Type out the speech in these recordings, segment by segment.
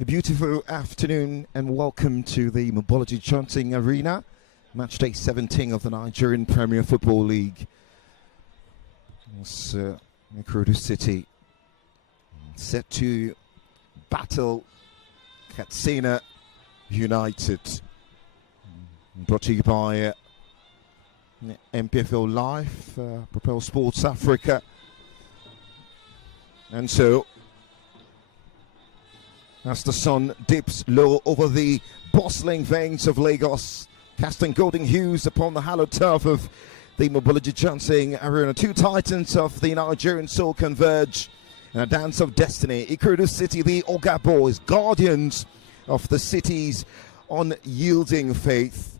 A beautiful afternoon and welcome to the Mobility Johnson Arena, match day 17 of the Nigerian Premier Football League. It's Ikorodu City set to battle Katsina United. Brought to you by NPFL Live, Propel Sports Africa. And so, as the sun dips low over the bustling veins of Lagos, casting golden hues upon the hallowed turf of the Mobility Johnson Arena, two titans of the Nigerian soul converge in a dance of destiny. Ikorodu City, the Oga Boys, guardians of the city's unyielding faith,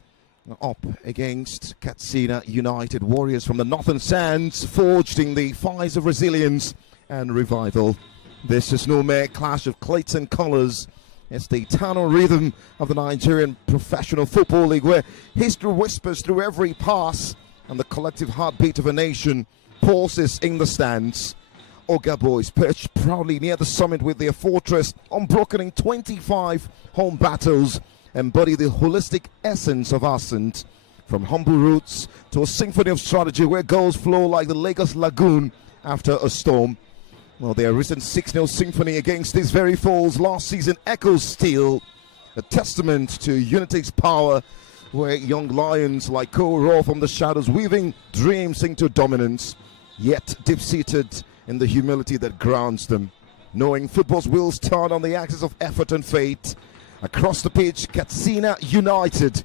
up against Katsina United, warriors from the northern sands, forged in the fires of resilience and revival. This is no mere clash of clits and colours. It's the eternal rhythm of the Nigerian Professional Football League, where history whispers through every pass and the collective heartbeat of a nation pulses in the stands. Oga Boys, perched proudly near the summit with their fortress, unbroken in 25 home battles, embody the holistic essence of ascent. From humble roots to a symphony of strategy where goals flow like the Lagos Lagoon after a storm. Well, their recent 6-0 symphony against these very foes last season echoes still, a testament to unity's power, where young lions like roar from the shadows, weaving dreams into dominance, yet deep-seated in the humility that grounds them. Knowing football's wheels turn on the axis of effort and fate, across the pitch, Katsina United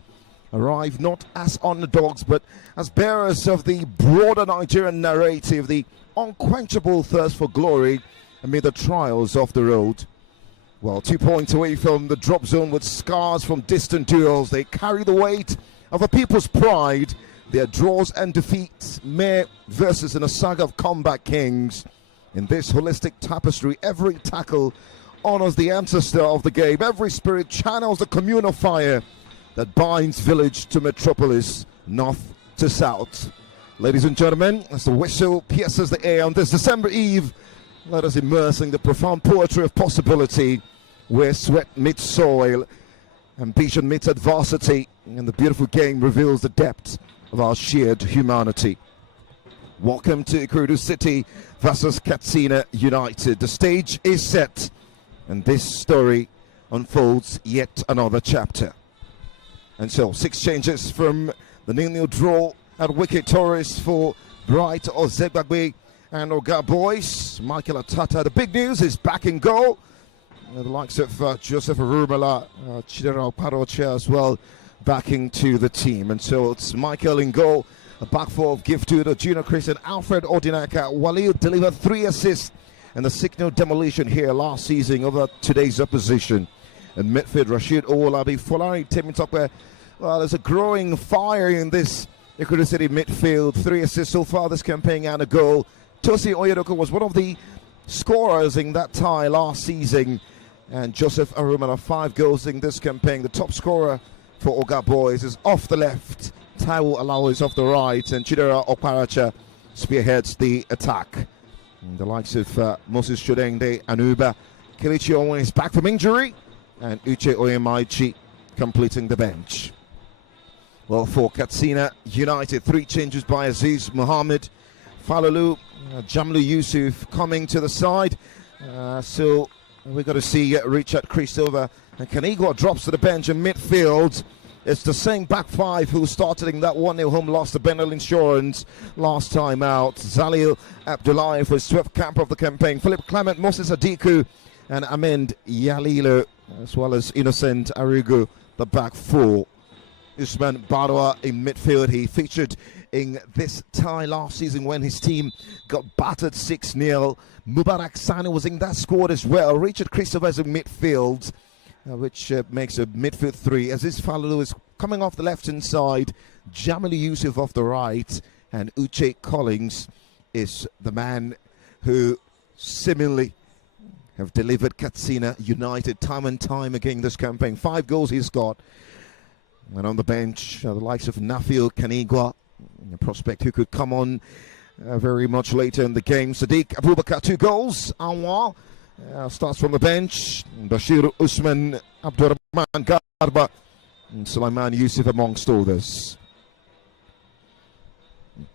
arrive not as underdogs, but as bearers of the broader Nigerian narrative, the unquenchable thirst for glory amid the trials of the road. Well, 2 points away from the drop zone with scars from distant duels, they carry the weight of a people's pride. Their draws and defeats, mere verses in a saga of comeback kings. In this holistic tapestry, every tackle honors the ancestor of the game. Every spirit channels the communal fire that binds village to metropolis, north to south. Ladies and gentlemen, as the whistle pierces the air on this December Eve, let us immerse in the profound poetry of possibility, where sweat meets soil, ambition meets adversity, and the beautiful game reveals the depth of our shared humanity. Welcome to Ikorodu City versus Katsina United. The stage is set, and this story unfolds yet another chapter. And so, 6 changes from the 0-0 draw at Wicket Tourist for Bright Ozegbagbe and Oga Boys. Michael Atata, the big news, is back in goal. The likes of Joseph Arumala, Chidera Oparoche as well, back into the team. And so it's Michael in goal, a back four of Gifted, Junior Christian, Alfred Ordinaka. Walil delivered 3 assists and the 6-0 demolition here last season over today's opposition. And midfield, Rashid Owolabi, Folari Temitope. Well, there's a growing fire in this Ikorodu City midfield. 3 assists so far this campaign and a goal. Tosi Oyedoko was one of the scorers in that tie last season. And Joseph Arumala, 5 goals in this campaign. The top scorer for Oga Boys is off the left. Taiwo Alawi is off the right. And Chidera Okparacha spearheads the attack. And the likes of Moses Chodengde, Anuba, Kelechi Owen is back from injury. And Uche Oyemaichi completing the bench. Well, for Katsina United, 3 changes by Aziz Mohammed, Falalu, Jamlu Yusuf coming to the side. So we've got to see Richard Christopher, and Kanigwa drops to the bench in midfield. It's the same back 5 who started in that 1-0 home loss to Benel Insurance last time out. Zalil Abdullahi for his 12th camp of the campaign. Philip Clement, Moses Adiku, and Amend Yalilo, as well as Innocent Arigo, the back 4. Usman Barwa in midfield. He featured in this tie last season when his team got battered 6-0. Mubarak Sani was in that squad as well. Richard Christopher is in midfield, which makes a midfield 3. Aziz Falalu is coming off the left-hand side. Jamili Yusuf off the right. And Uche Collins is the man who seemingly have delivered Katsina United time and time again this campaign. 5 goals he's got. And on the bench, the likes of Nafil Kanigwa, a prospect who could come on very much later in the game. Sadiq Abubakar, 2 goals. Anwar Starts from the bench. Bashir Usman, Abdurrahman Garba, and Sulaiman Yusuf amongst others.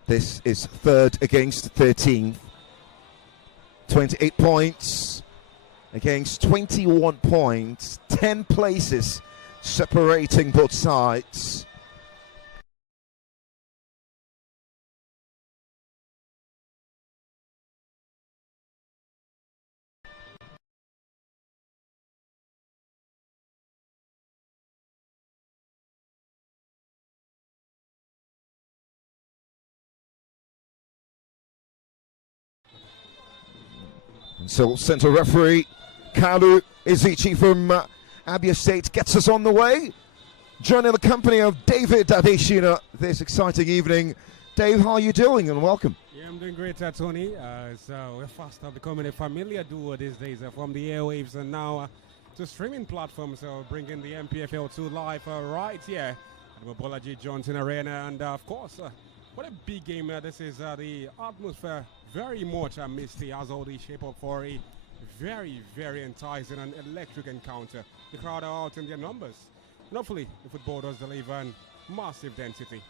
This is third against 13th. 28 points against 21 points. 10 places separating both sides. So central referee Kalu Izichi from Abia State gets us on the way, joining the company of David Adeshina this exciting evening. Dave, how are you doing, and welcome? Yeah, I'm doing great, Tony. So we're fast becoming a familiar duo these days from the airwaves and now to streaming platforms. So bringing the NPFL 2 live right here at Mobolaji Johnson Arena, and of course, what a big game this is. The atmosphere very much misty, has all the shape up for a very, very enticing and electric encounter. The crowd are out in their numbers, and hopefully the football does deliver in massive density.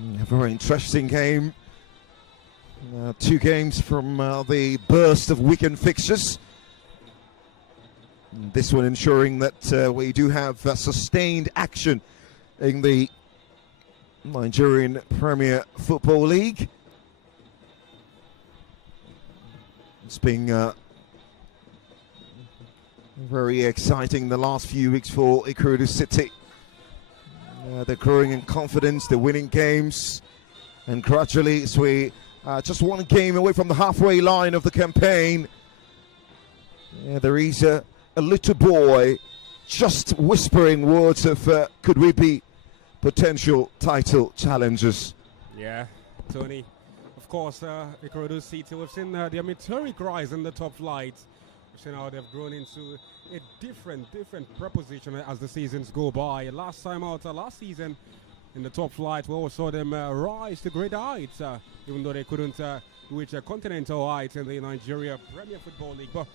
A very interesting game. 2 games from the burst of weekend fixtures. This one ensuring that we do have sustained action in the Nigerian Premier Football League. It's been very exciting the last few weeks for Ikorodu City. They're growing in confidence, they're winning games, and gradually, as we just one game away from the halfway line of the campaign, there is a little boy just whispering words of could we be potential title challengers. Yeah, Tony. Of course, Ikorodu City, we've seen their meteoric rise in the top flight. We've seen how they've grown into a different proposition as the seasons go by. Last time out, last season in the top flight, we also saw them rise to great heights, even though they couldn't reach a continental height in the Nigerian Premier Football League. But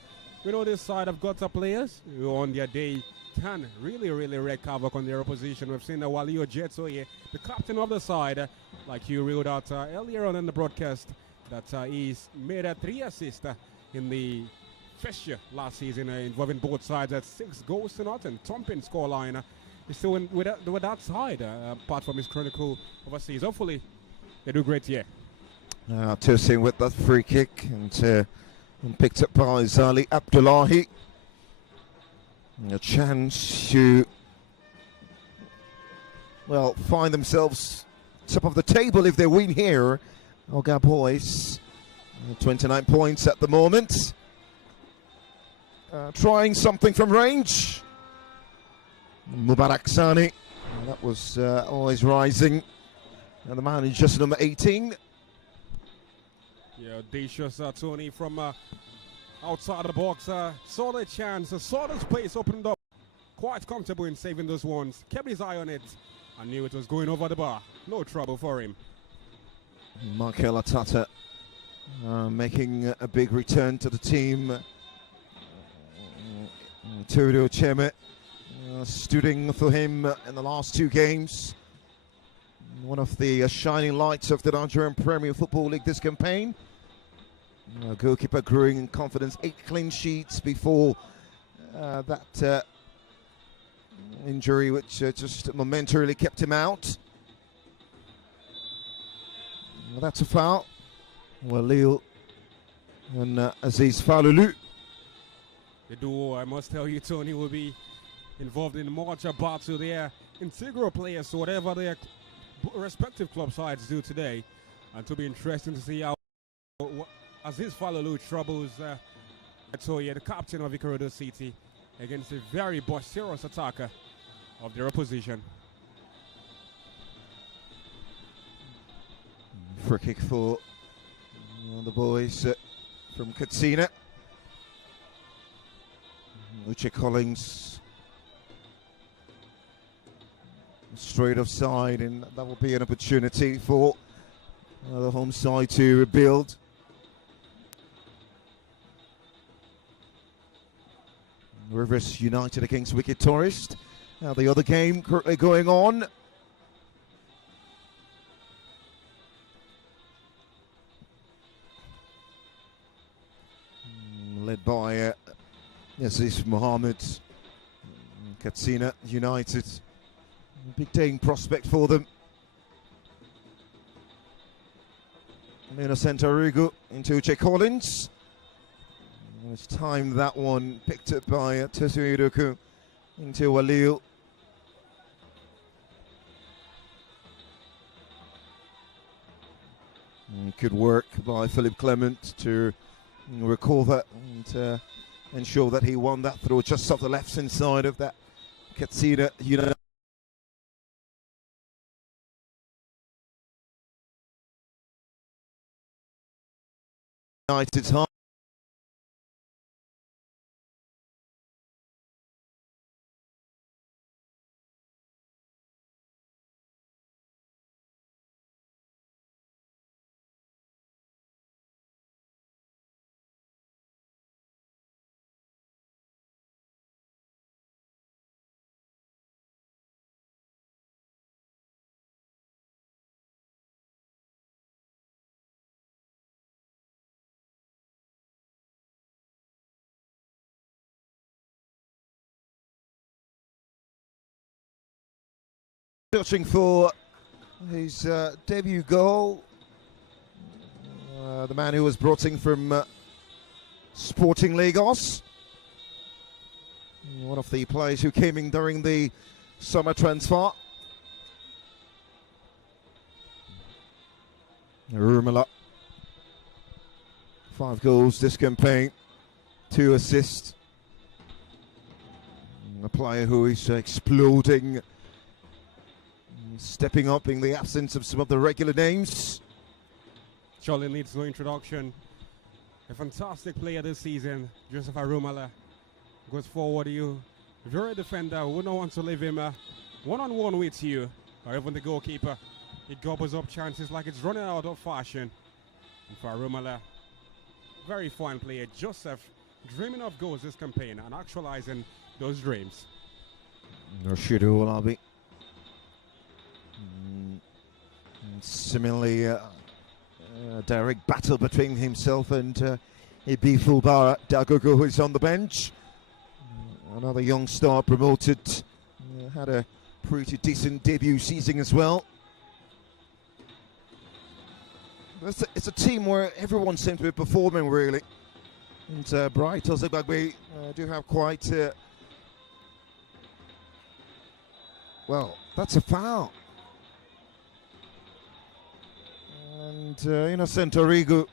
we know this side have got players who on their day can really wreak havoc on their opposition. We've seen Walio Jetsoye, the captain of the side, like you reeled out earlier on in the broadcast, that he's made 3 assists in the fixture last season involving both sides at 6 goals to nothing. Thumping scoreline. He's still with that side, apart from his chronicle overseas. Hopefully, they do great here. Tosin with that free kick and picked up by Zali Abdullahi. A chance to, well, find themselves top of the table if they win here. Oga Boys, 29 points at the moment. Trying something from range. Mubarak Sani, that was always rising. And the man is just number 18. Yeah, audacious Tony from outside the box, saw the chance, saw the space opened up, quite comfortable in saving those ones, kept his eye on it, and knew it was going over the bar. No trouble for him. Michael Atata making a big return to the team. Teodo Cheme studing for him in the last 2 games. One of the shining lights of the Nigerian Premier Football League this campaign. Goalkeeper growing in confidence, 8 clean sheets before that injury which just momentarily kept him out. Well, that's a foul. Walil and Aziz Falulu. The duo, I must tell you, Tony, will be involved in much battle. They are integral players, so whatever their respective club sides do today. And to be interesting to see how Aziz Falulu troubles Atoye, the captain of Ikorodu City, against a very boisterous attacker of their opposition. Free kick for the boys from Katsina. Uche Collins straight offside, and that will be an opportunity for the home side to rebuild. Rivers United against Wicked Tourist. Now the other game currently going on. Led by Aziz Mohammed. Katsina United. Big day in prospect for them. Innocent Origo into Jay Collins. It's time that one picked up by Tetsuya Idoku into Walil. Good work by Philip Clement to recall that and ensure that he won that throw just off the left hand side of that Katsina United. United's high. Searching for his debut goal. The man who was brought in from Sporting Lagos. One of the players who came in during the summer transfer. Rumala. 5 goals this campaign. 2 assists. A player who is exploding. Stepping up in the absence of some of the regular names. Surely needs no introduction. A fantastic player this season. Joseph Arumala goes forward to you. If you're a defender, we wouldn't want to leave him one-on-one with you, or even the goalkeeper. He gobbles up chances like it's running out of fashion. And for Arumala, very fine player. Joseph dreaming of goals this campaign and actualizing those dreams. Rashidu Olabi. Similarly, a direct battle between himself and Ibi Fulbara Dagogo, who is on the bench. Another young star promoted. Had a pretty decent debut season as well. It's a team where everyone seems to be performing really. And Bright Ozebagbe do have quite... well, that's a foul. And Innocent Origo,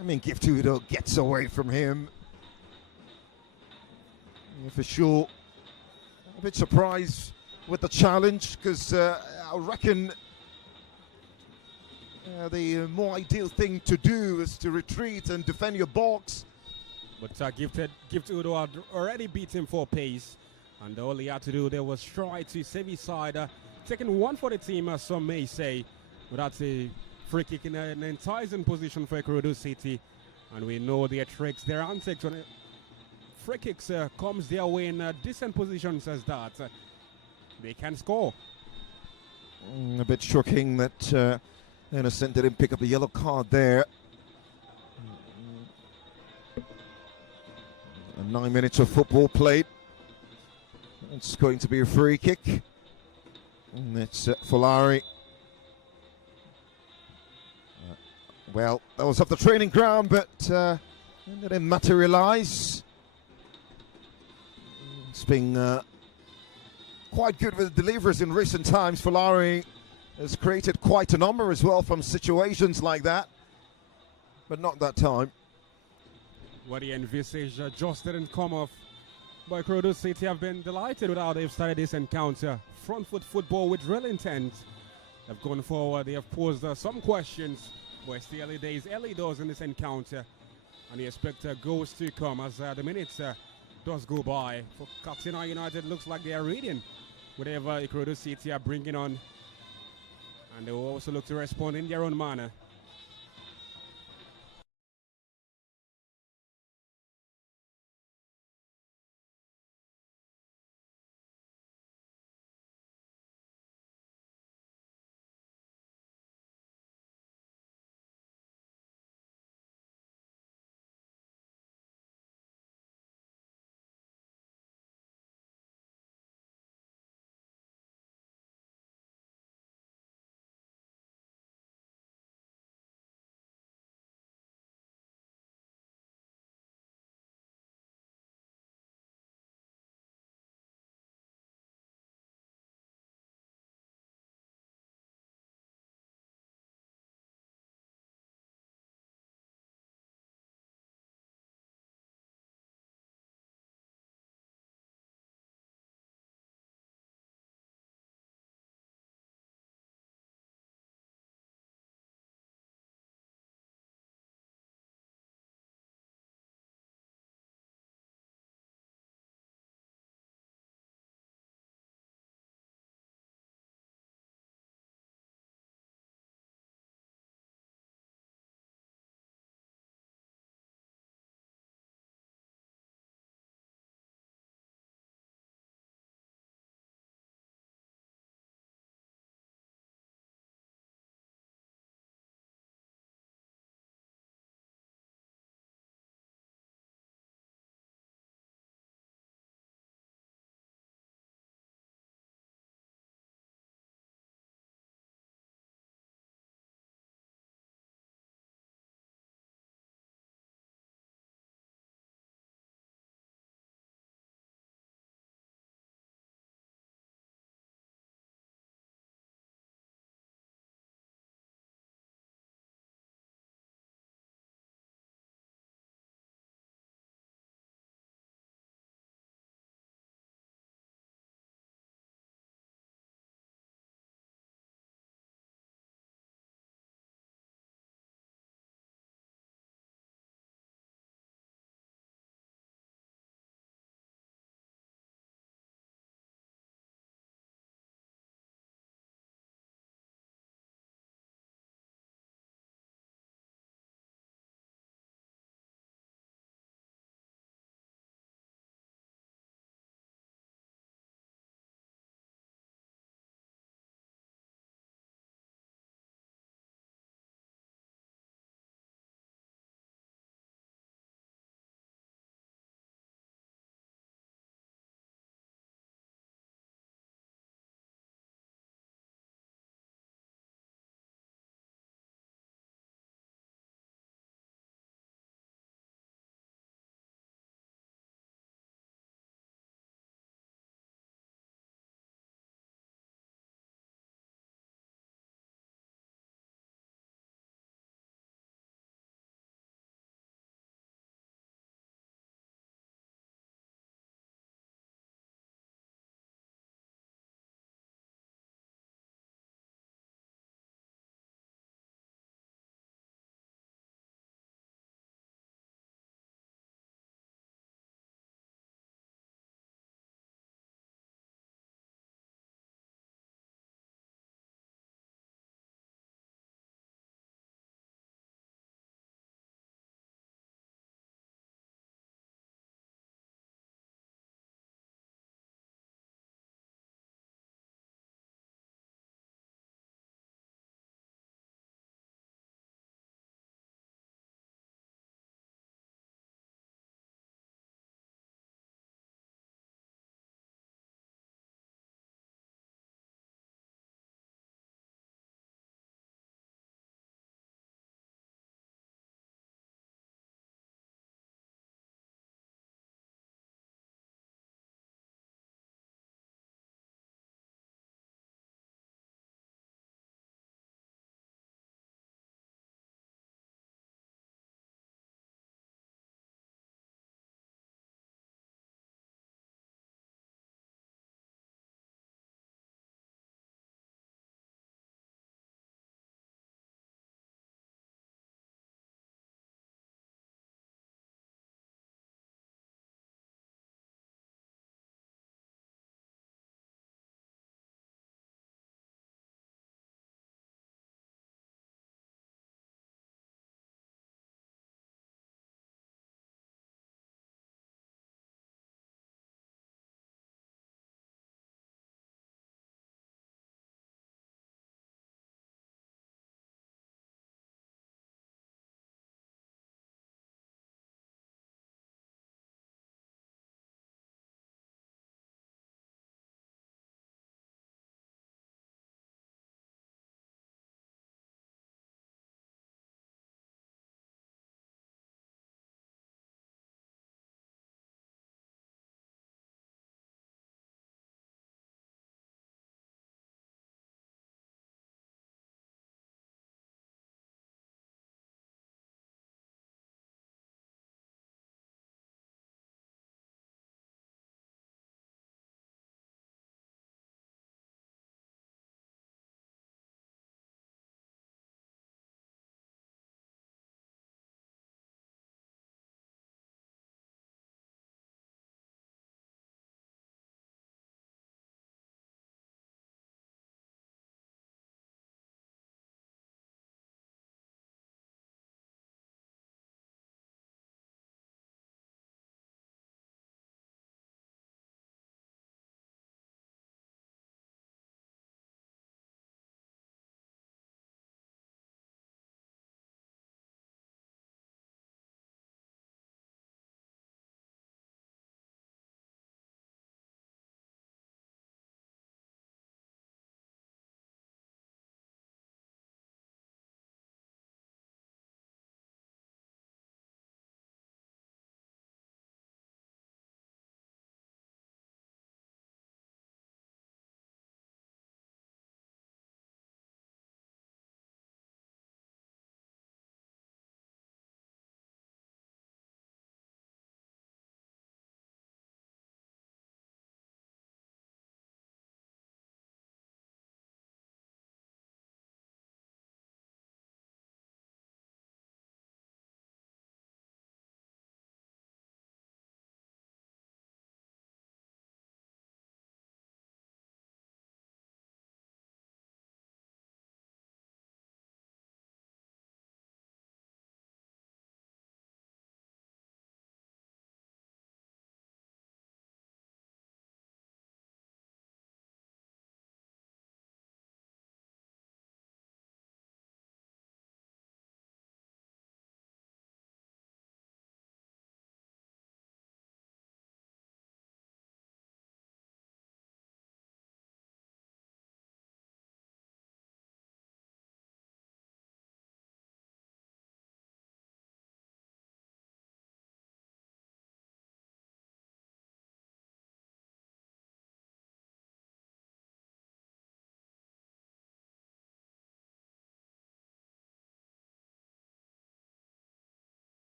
I mean, Giftudo gets away from him. Yeah, for sure. A bit surprised with the challenge because I reckon the more ideal thing to do is to retreat and defend your box. But Giftudo had already beat him for pace, and all he had to do there was try to save his side. Taking one for the team, as some may say. But that's a free kick in an enticing position for Ikorodu City. And we know their tricks, their antics when free kicks comes their way in decent positions as that. They can score. A bit shocking that Innocent didn't pick up a yellow card there. 9 minutes of football played. It's going to be a free kick. And it's Folari. Well, that was off the training ground, but it didn't materialize. It's been quite good with the deliveries in recent times. Folari has created quite a number as well from situations like that, but not that time. What he envisaged just didn't come off. But Ikorodu City have been delighted with how they've started this encounter. Front foot football with real intent. They've gone forward, they have posed some questions. But it's the early days, early doors in this encounter. And you expect goals to come as the minutes does go by. For Katsina United, looks like they are reading whatever Ikorodu City are bringing on. And they will also look to respond in their own manner.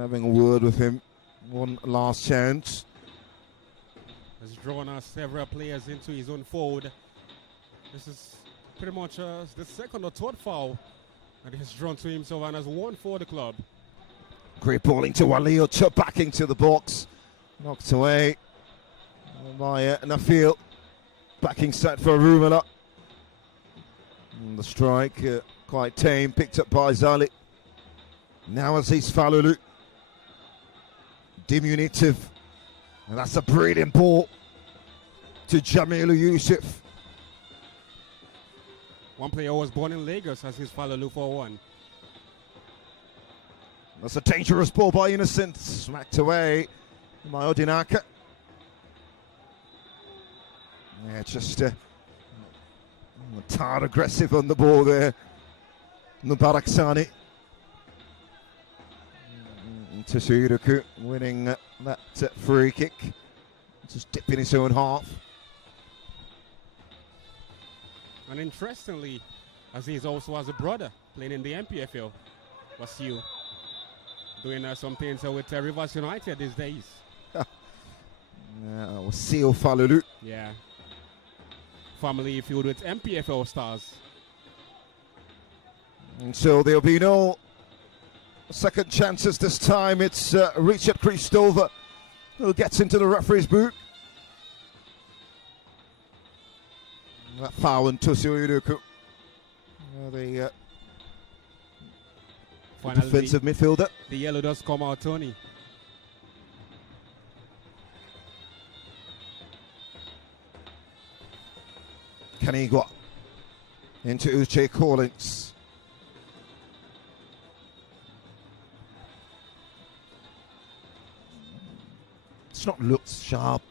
having a word with him. One last chance. Has drawn several players into his own fold. This is pretty much the second or third foul that he has drawn to himself and has won for the club. Great ball into Walio, chop back into the box. Knocked away by Nafil. Backing set for Rumela. And the strike quite tame, picked up by Zali. Now Aziz Falulu. Diminutive. And that's a brilliant ball to Jamilu Yusuf. One player was born in Lagos as his Falulu for one. That's a dangerous ball by Innocent. Smacked away by Odinaka. Yeah, just tired aggressive on the ball there. Mubarak Sani. Tsuruku winning that free kick. Just dipping his own half. And interestingly, Aziz also has a brother playing in the NPFL. Wasiu. Doing some things with Rivers United these days. Wasiu Falulu. Yeah. Family filled with NPFL stars. And so there'll be no second chances this time. It's Richard Christova who gets into the referee's boot. That foul on Toshio Iruku. The defensive midfielder. The yellow does come out, Tony. Kanigwa into Uche Collins. It's not looked sharp,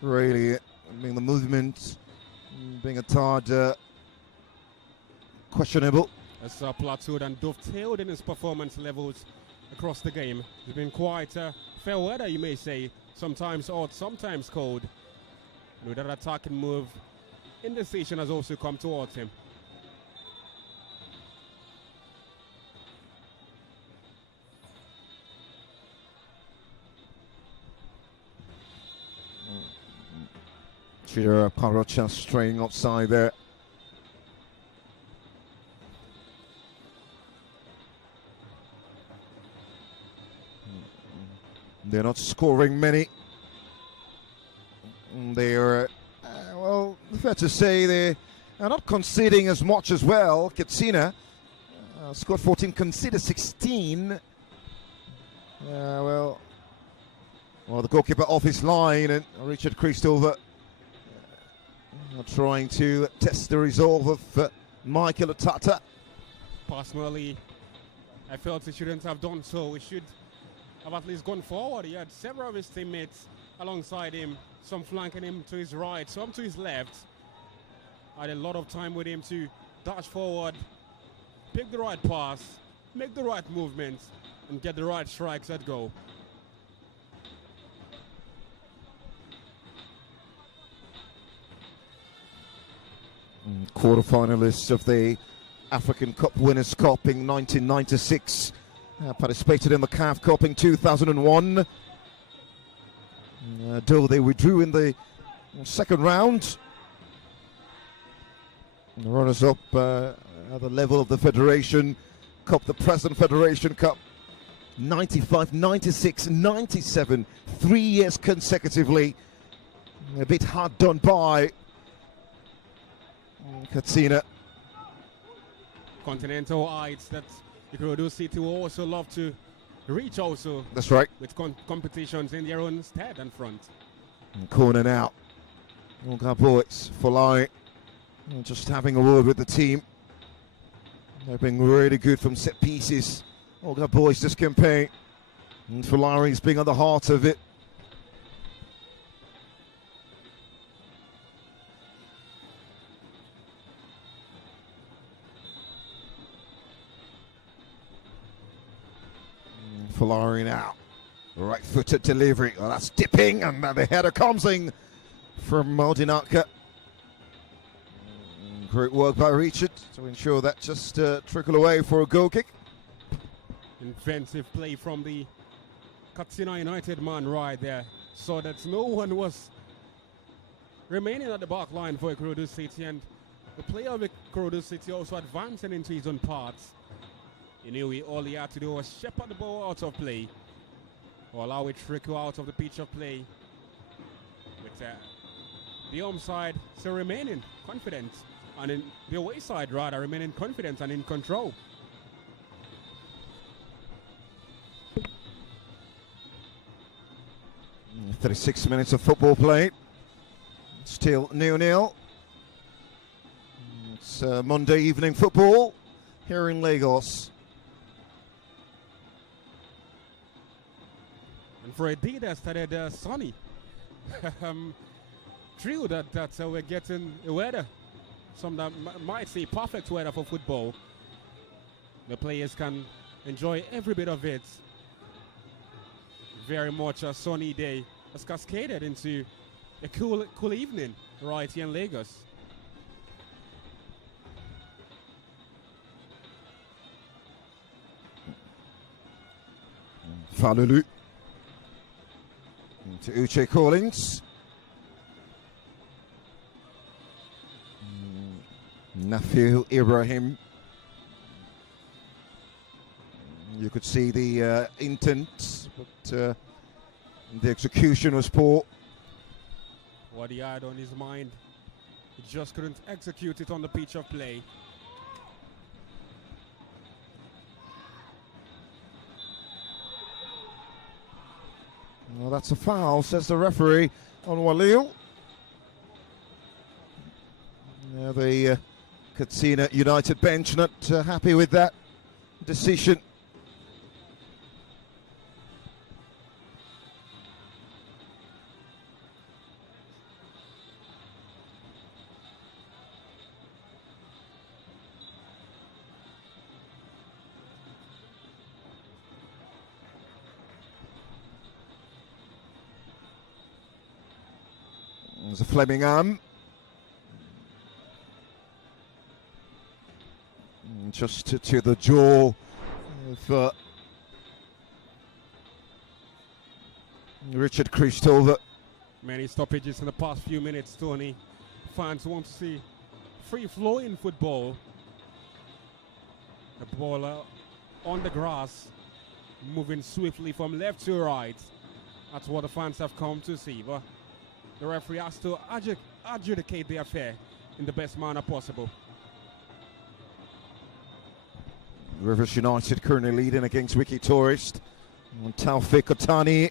really. I mean, the movement being a tad questionable. As plateaued and dovetailed in his performance levels across the game. It's been quite fair weather, you may say. Sometimes hot, sometimes cold. And with that attacking move, indecision has also come towards him. Chidera Parocha straying offside there. They're not scoring many. They're, well, fair to say they are not conceding as much as well. Katsina scored 14, conceded 16. Well, the goalkeeper off his line, and Richard Christova trying to test the resolve of Michael Otata. Personally, I felt he shouldn't have done so. He should have at least gone forward. He had several of his teammates alongside him, some flanking him to his right, some to his left. I had a lot of time with him to dash forward, pick the right pass, make the right movements, and get the right strikes at goal. Quarter-finalists of the African Cup Winners' Cup in 1996. Participated in the CAF Cup in 2001. Though they withdrew in the second round. The runners-up at the level of the Federation Cup, the present Federation Cup. 95, 96, 97. 3 years consecutively. A bit hard done by Katsina. Continental heights that Ikorodu City will also love to reach also. That's right. With competitions in their own stead and front. And corner now. Olga Boyce for Larry. Just having a word with the team. They've been really good from set pieces. Olga Boyce this campaign. And Fulari's being at the heart of it. Fulari now. Right-footed delivery. Oh, that's dipping, and the header comes in from Modinaka. Great work by Richard to ensure that just trickle away for a goal kick. Inventive play from the Katsina United man right there, so that no one was remaining at the back line for Ikorodu City, and the player of Ikorodu City also advancing into his own parts. He knew all he had to do was shepherd the ball out of play, or allow it to trickle out of the pitch of play, with the home side still remaining confident, and in the away side rather remaining confident and in control. Mm, 36 minutes of football played. Still 0-0. It's Monday evening football here in Lagos. And for a day that started sunny, true that we're getting the weather, some that might say perfect weather for football. The players can enjoy every bit of it. Very much a sunny day has cascaded into a cool evening right here in Lagos. Falulu to Uche Collins. Nafiu Ibrahim. You could see the intent, but the execution was poor. What he had on his mind, he just couldn't execute it on the pitch of play. Well, that's a foul, says the referee on Walil. The Katsina United bench not happy with that decision. There's a Fleming arm. Just to the jaw of Richard Christopher. Many stoppages in the past few minutes, Tony. Fans want to see free-flowing football. The ball on the grass, moving swiftly from left to right. That's what the fans have come to see. But the referee has to adjudicate the affair in the best manner possible. Rivers United currently leading against Wiki Tourist. And Taufik Otani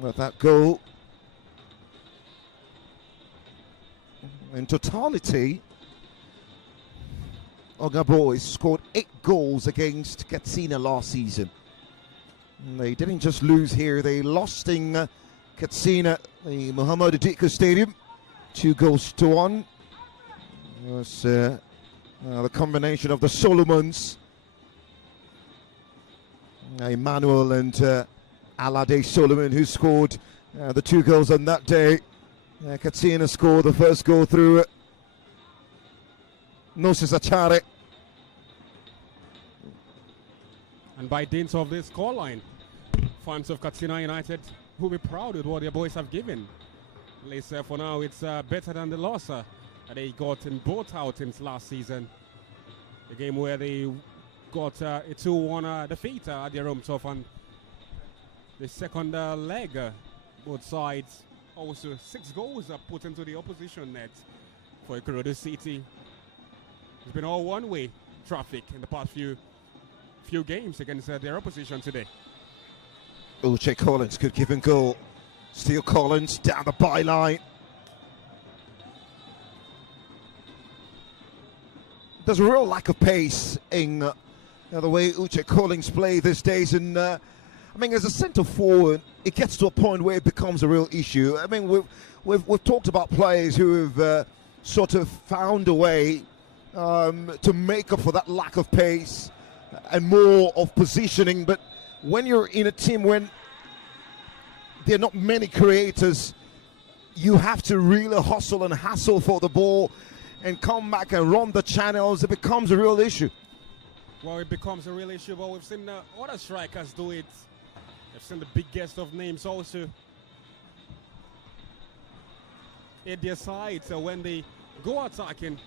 with that goal. In totality, Oga Boys scored 8 goals against Katsina last season. And they didn't just lose here, they lost in Katsina, the Muhammad Diko Stadium, 2-1. It was the combination of the Solomons, Emmanuel and Alade Solomon, who scored the 2 goals on that day. Katsina scored the first goal through Nosis Achare. And by dint of this scoreline, fans of Katsina United will be proud with what their boys have given. At least for now, it's better than the loss that they got in both outings last season. The game where they got a 2-1 defeat at their home turf, and the second leg, both sides also 6 goals put into the opposition net for Ikorodu City. It's been all one-way traffic in the past few games against their opposition today. Uche Collins could give him goal. Steele Collins down the byline. There's a real lack of pace in the way Uche Collins play these days, and I mean, as a centre forward, it gets to a point where it becomes a real issue. I mean, we've talked about players who have sort of found a way to make up for that lack of pace and more of positioning, but when you're in a team when there are not many creators, you have to really hustle and hassle for the ball and come back and run the channels. It becomes a real issue. Well, it becomes a real issue, but we've seen other strikers do it I've seen the biggest of names also at their sides when they go attacking.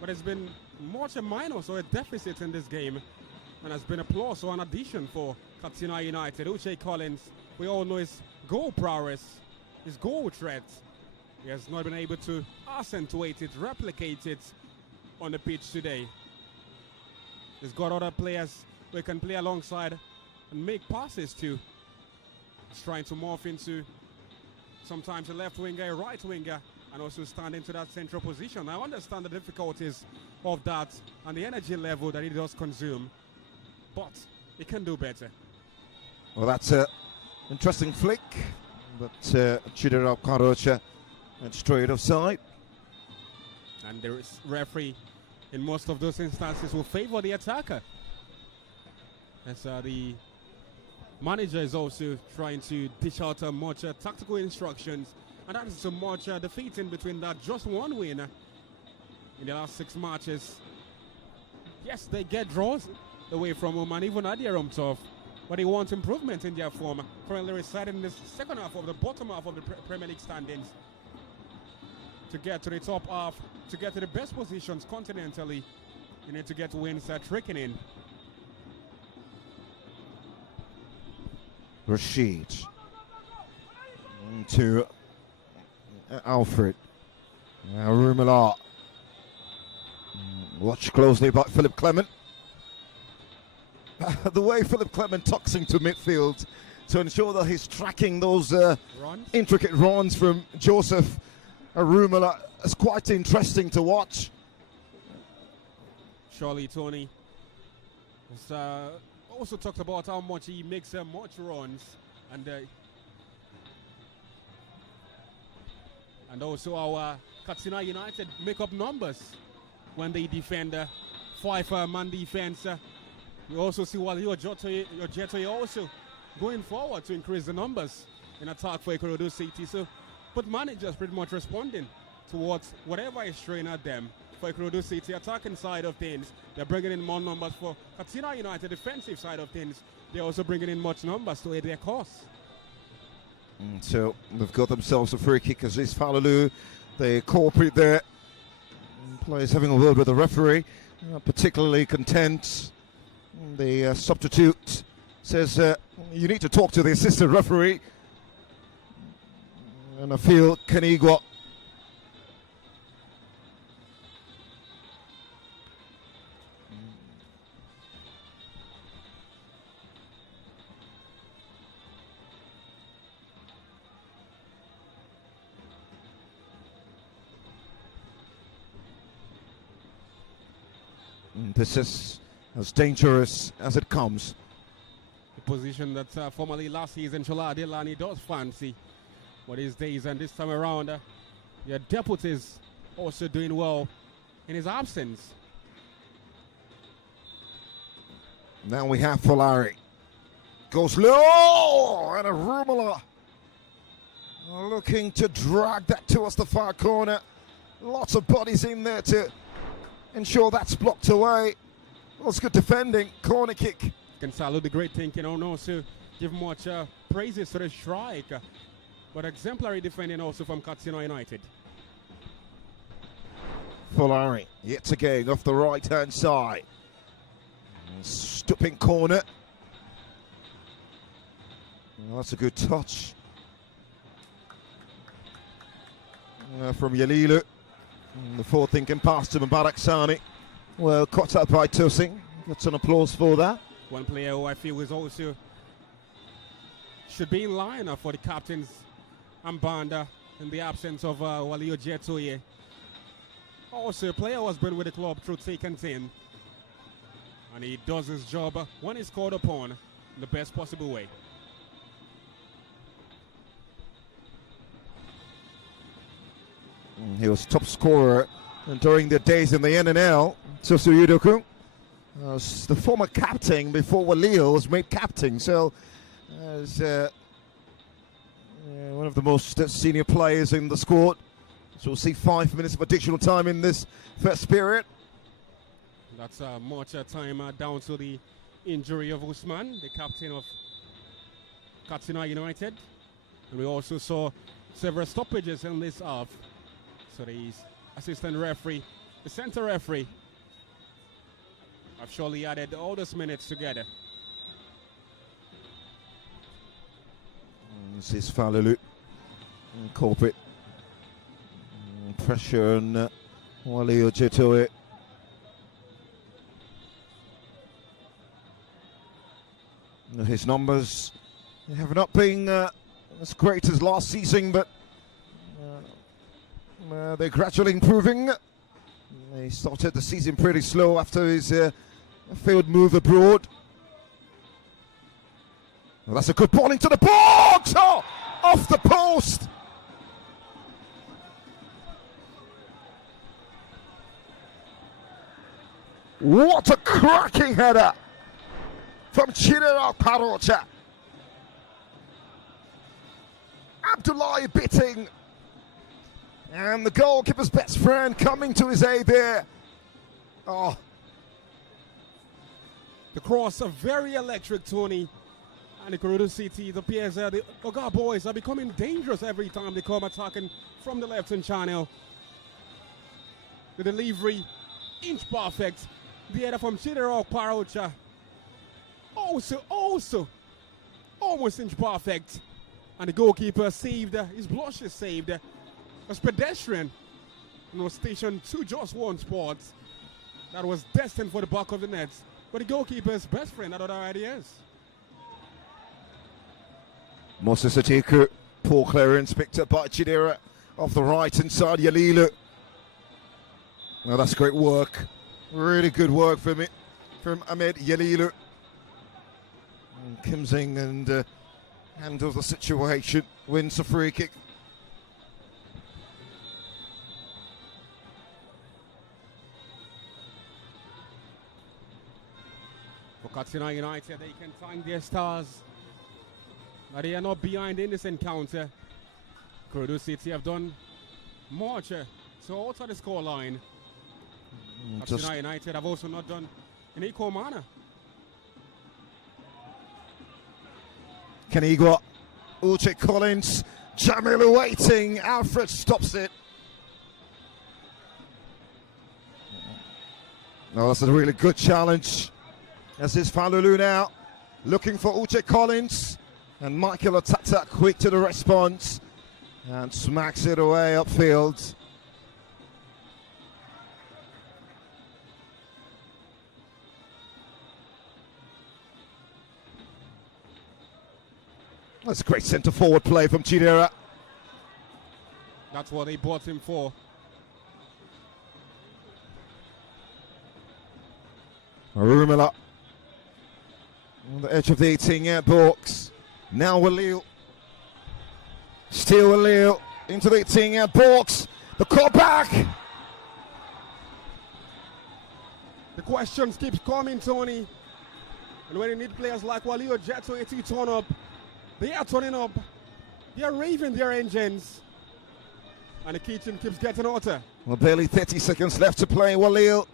But it's been much a minus or a deficit in this game. And has been a plus or an addition for Katsina United. Uche Collins, we all know his goal prowess, his goal threat. He has not been able to accentuate it, replicate it on the pitch today. He's got other players we can play alongside and make passes to. He's trying to morph into sometimes a left winger, a right winger, and also stand into that central position. I understand the difficulties of that and the energy level that he does consume, but he can do better. Well, that's an interesting flick, but Chidera Karocha and straight offside. And the referee in most of those instances will favor the attacker. As the manager is also trying to dish out much tactical instructions, and that is so much defeat in between that. Just one win in the last 6 matches. Yes, they get draws away from home and even at their home turf, but they want improvement in their form. Currently residing in the second half of the bottom half of the Premier League standings. To get to the top half, to get to the best positions continentally, you need to get wins trickling in. Rashid to Alfred. Rumela. Watched closely by Philip Clement. The way Philip Clement tucks into midfield to ensure that he's tracking those intricate runs from Joseph Rumela is quite interesting to watch. Surely Tony has also talked about how much he makes much runs, and also our Katsina United make up numbers when they defend 5-man defense. We also see Walio Jetoye also going forward to increase the numbers in attack for Ikorodu City. So, but managers pretty much responding towards whatever is thrown at them. For Ikorodu City, attacking side of things, they're bringing in more numbers. For Katsina United, defensive side of things, they're also bringing in much numbers to aid their cause. So they've got themselves a free kick as is Falalu. They cooperate there. Players having a word with the referee, particularly content. The substitute says you need to talk to the assistant referee. And I feel Kanigwa this is as dangerous as it comes. The position that formerly last season Shola Adelani does fancy for these days, and this time around your deputies also doing well in his absence. Now we have Folari. Goes low, and a Rumela looking to drag that towards the far corner. Lots of bodies in there to ensure that's blocked away. Well, it's good defending. Corner kick. Can salute the great thinking. Oh no, so give much praises to the strike, but exemplary defending also from Katsina United. Folari yet again off the right hand side. Stooping corner. Well, that's a good touch from Yalilu. The forward thinking pass to Mubarak Sani. Well, caught up by Tusing. Got some applause for that. One player who I feel is also should be in line for the captain's armband in the absence of Walio Jetoye. Also, a player who has been with the club through thick and thin, and he does his job when he's called upon in the best possible way. He was top scorer during the days in the NNL. Susu Yudoku was the former captain before Walio was made captain. So, as one of the most senior players in the squad. So we'll see 5 minutes of additional time in this first period. That's much time down to the injury of Usman, the captain of Katsina United. And we also saw several stoppages in this half. So the assistant referee, the center referee, have surely added all those minutes together. This is Falulu. Corporate pressure on Wale Ojetoye. His numbers have not been as great as last season, but they're gradually improving. They started the season pretty slow after his failed move abroad. Well, that's a good ball into the box! Oh, off the post! What a cracking header from Chinera Parocha. Abdullahi Bitting. And the goalkeeper's best friend coming to his aid there. Oh. The cross are very electric, Tony. And Ikorodu City, it appears the Oga boys are becoming dangerous every time they come attacking from the left-hand channel. The delivery, inch perfect. The header from Chinera Parocha. Also, almost inch perfect. And the goalkeeper saved, his blush is saved. Was pedestrian, stationed to just one spot that was destined for the back of the net. But the goalkeeper's best friend had other ideas. Moses Atiku, poor clearance picked up by Chidera off the right inside Yalilu. Well, that's great work. Really good work from Ahmed Yalilu. And comes in and handles the situation, wins the free kick. For Katsina United, they can thank their stars that they are not behind in this encounter. Ikorodu City have done much to alter the scoreline. Katsina United have also not done in equal manner. Kenigwa, Uche Collins, Jamilu waiting, Alfred stops it. No, that's a really good challenge. As is Falulu now, looking for Uche Collins. And Michael Otata quick to the response. And smacks it away upfield. That's great centre forward play from Chidera. That's what they bought him for. Rumela on the edge of the 18-yard box. Now Walil. Still Walil into the 18-yard box. The call back. The questions keep coming, Tony. And when you need players like Walil Ojetoye to turn up, they are turning up. They are raving their engines. And the kitchen keeps getting hotter. Well, barely 30 seconds left to play. Walil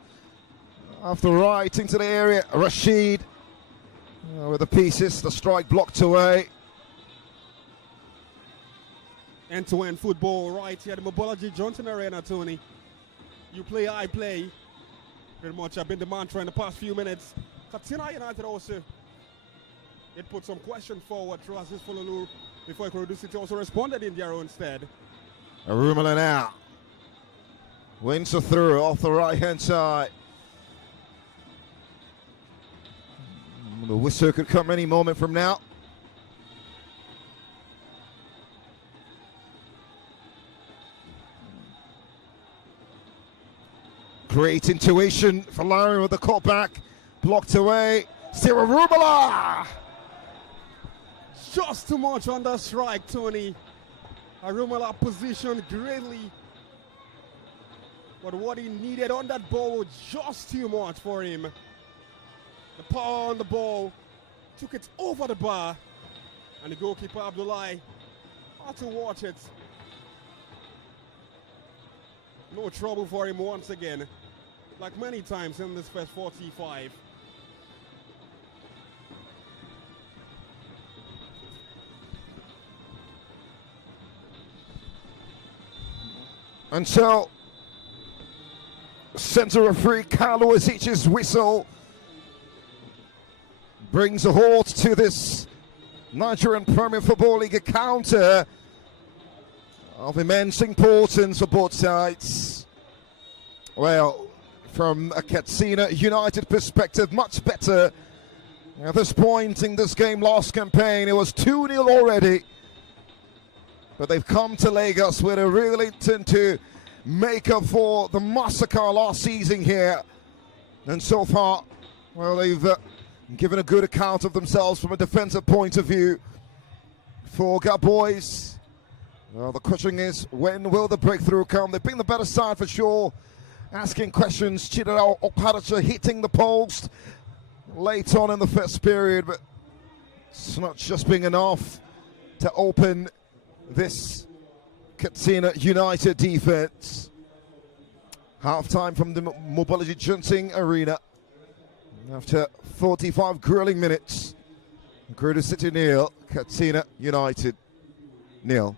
off the right into the area. Rashid with the pieces. The strike blocked away. End-to-end football right here at the Mobology Johnson Arena, Tony. You play, I play. Very much have been the mantra in the past few minutes. Katsina United also, it put some questions forward through Aziz Fululu before Ikorodu City also responded in their own stead. Arumala now. Wins it through off the right-hand side. The whistle could come any moment from now. Great intuition for Larry with the cutback. Blocked away. Still Arumala. Just too much on the strike, Tony. Arumala positioned greatly. But what he needed on that ball was just too much for him. The power on the ball took it over the bar. And the goalkeeper, Abdullahi, had to watch it. No trouble for him once again. Like many times in this first 45. until center referee Carlo Azic's whistle brings a halt to this Nigerian Premier Football League encounter of immense importance for both sides. Well, from a Katsina United perspective, much better. At this point in this game, last campaign, it was 2-0 already. But they've come to Lagos with a real intent to make up for the massacre last season here. And so far, well, they've given a good account of themselves from a defensive point of view. For Gab Boys, well, the question is, when will the breakthrough come? They've been the better side for sure. Asking questions, Chidera Okadacha hitting the post late on in the first period, but it's not just being enough to open this Katsina United defense. Half time from the Mobility Junting Arena. After 45 grueling minutes, Ikorodu City nil, Katsina United nil.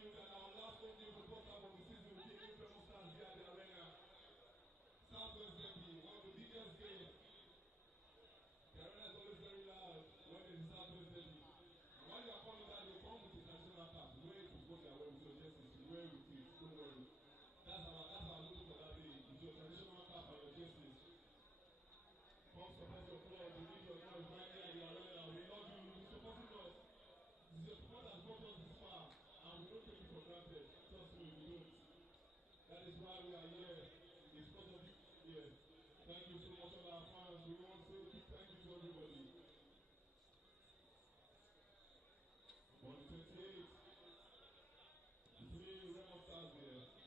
you that our last home game football club of the season will be against Rebel Stars here at the arena. Southwest Derby, one of the biggest games. The arena is always very loud when it is Southwest Derby. While you are coming down, you come with the traditional cap. Wear it with what you are wearing with your jerseys. Wear it with it. Don't worry. That's our look for that day. It's your traditional cap and your jerseys. Come support your club. We need your noise right here at the arena. We love you. You supporting us. This is your support has brought us this far, and we don't take it for granted. Trust me, we don't. That is why we are here. It's because of you here. Thank you so much, all our fans. We want to say a big thank you to everybody. On the 28th, the three Rebel Stars here.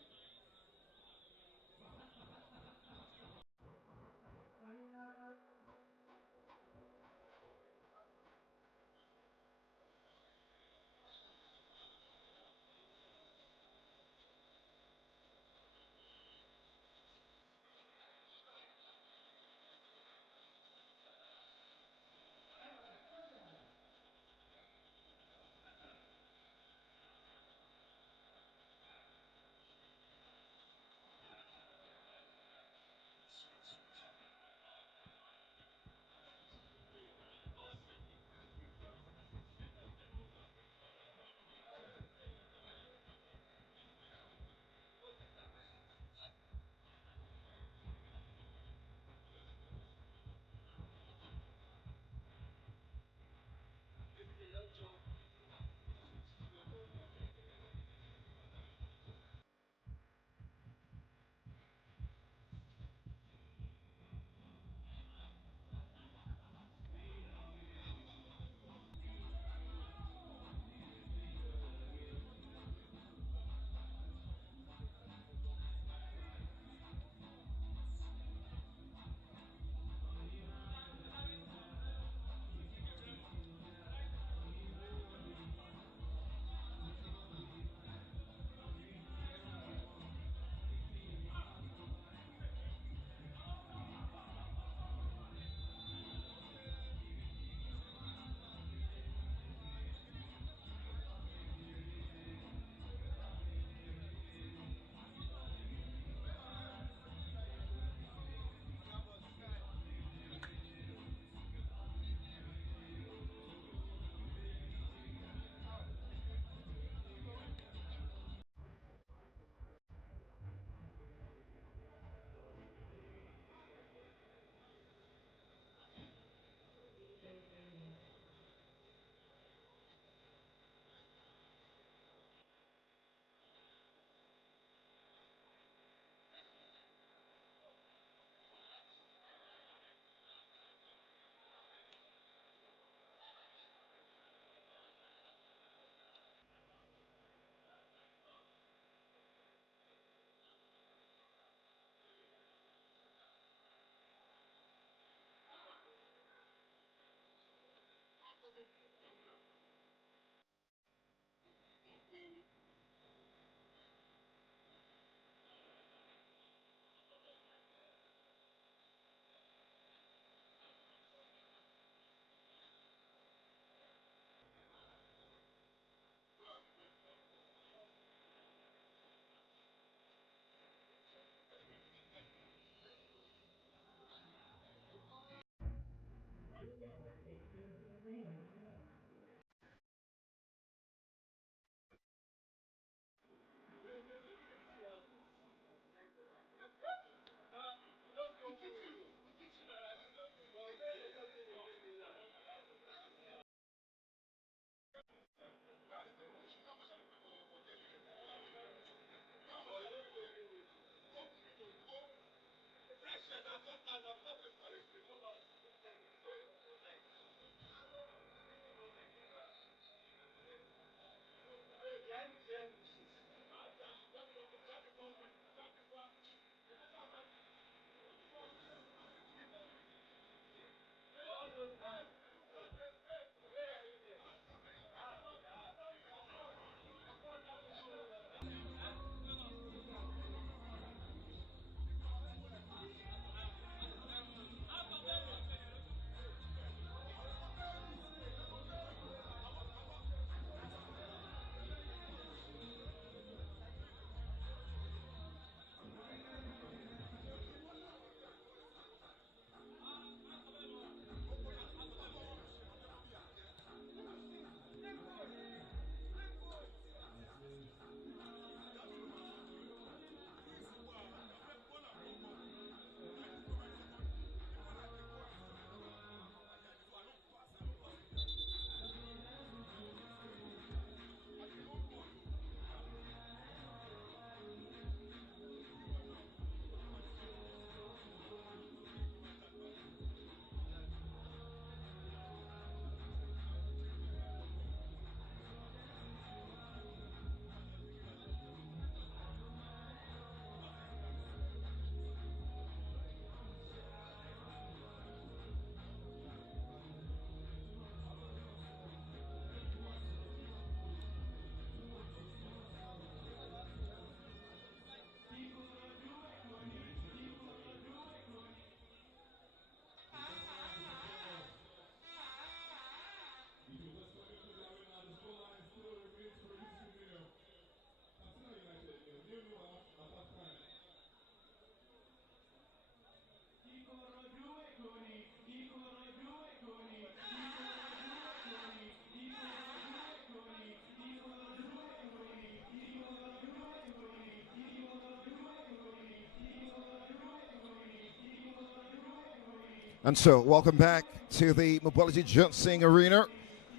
And so, welcome back to the Mobility Johnson Arena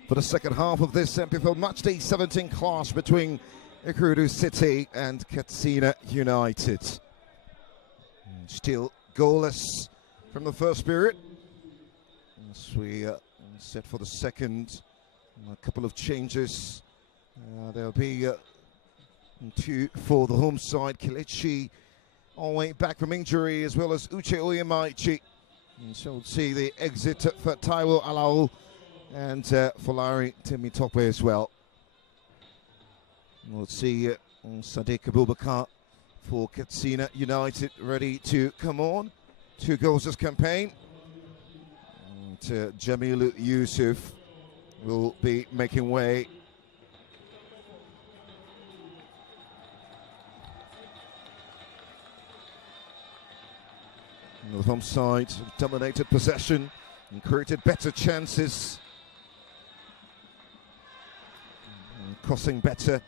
for the second half of this NPFL Matchday 17 clash between Ikorodu City and Katsina United. Still goalless from the first period. As we set for the second, a couple of changes. There'll be 2 for the home side. Kelechi on the way back from injury, as well as Uche Oyemaichi. And so we'll see the exit for Taiwo Alao and for Larry Temitope as well. We'll see Sadiq Abubakar for Katsina United ready to come on. 2 goals this campaign. And Jamilu Yusuf will be making way. The home side dominated possession and created better chances, and crossing better.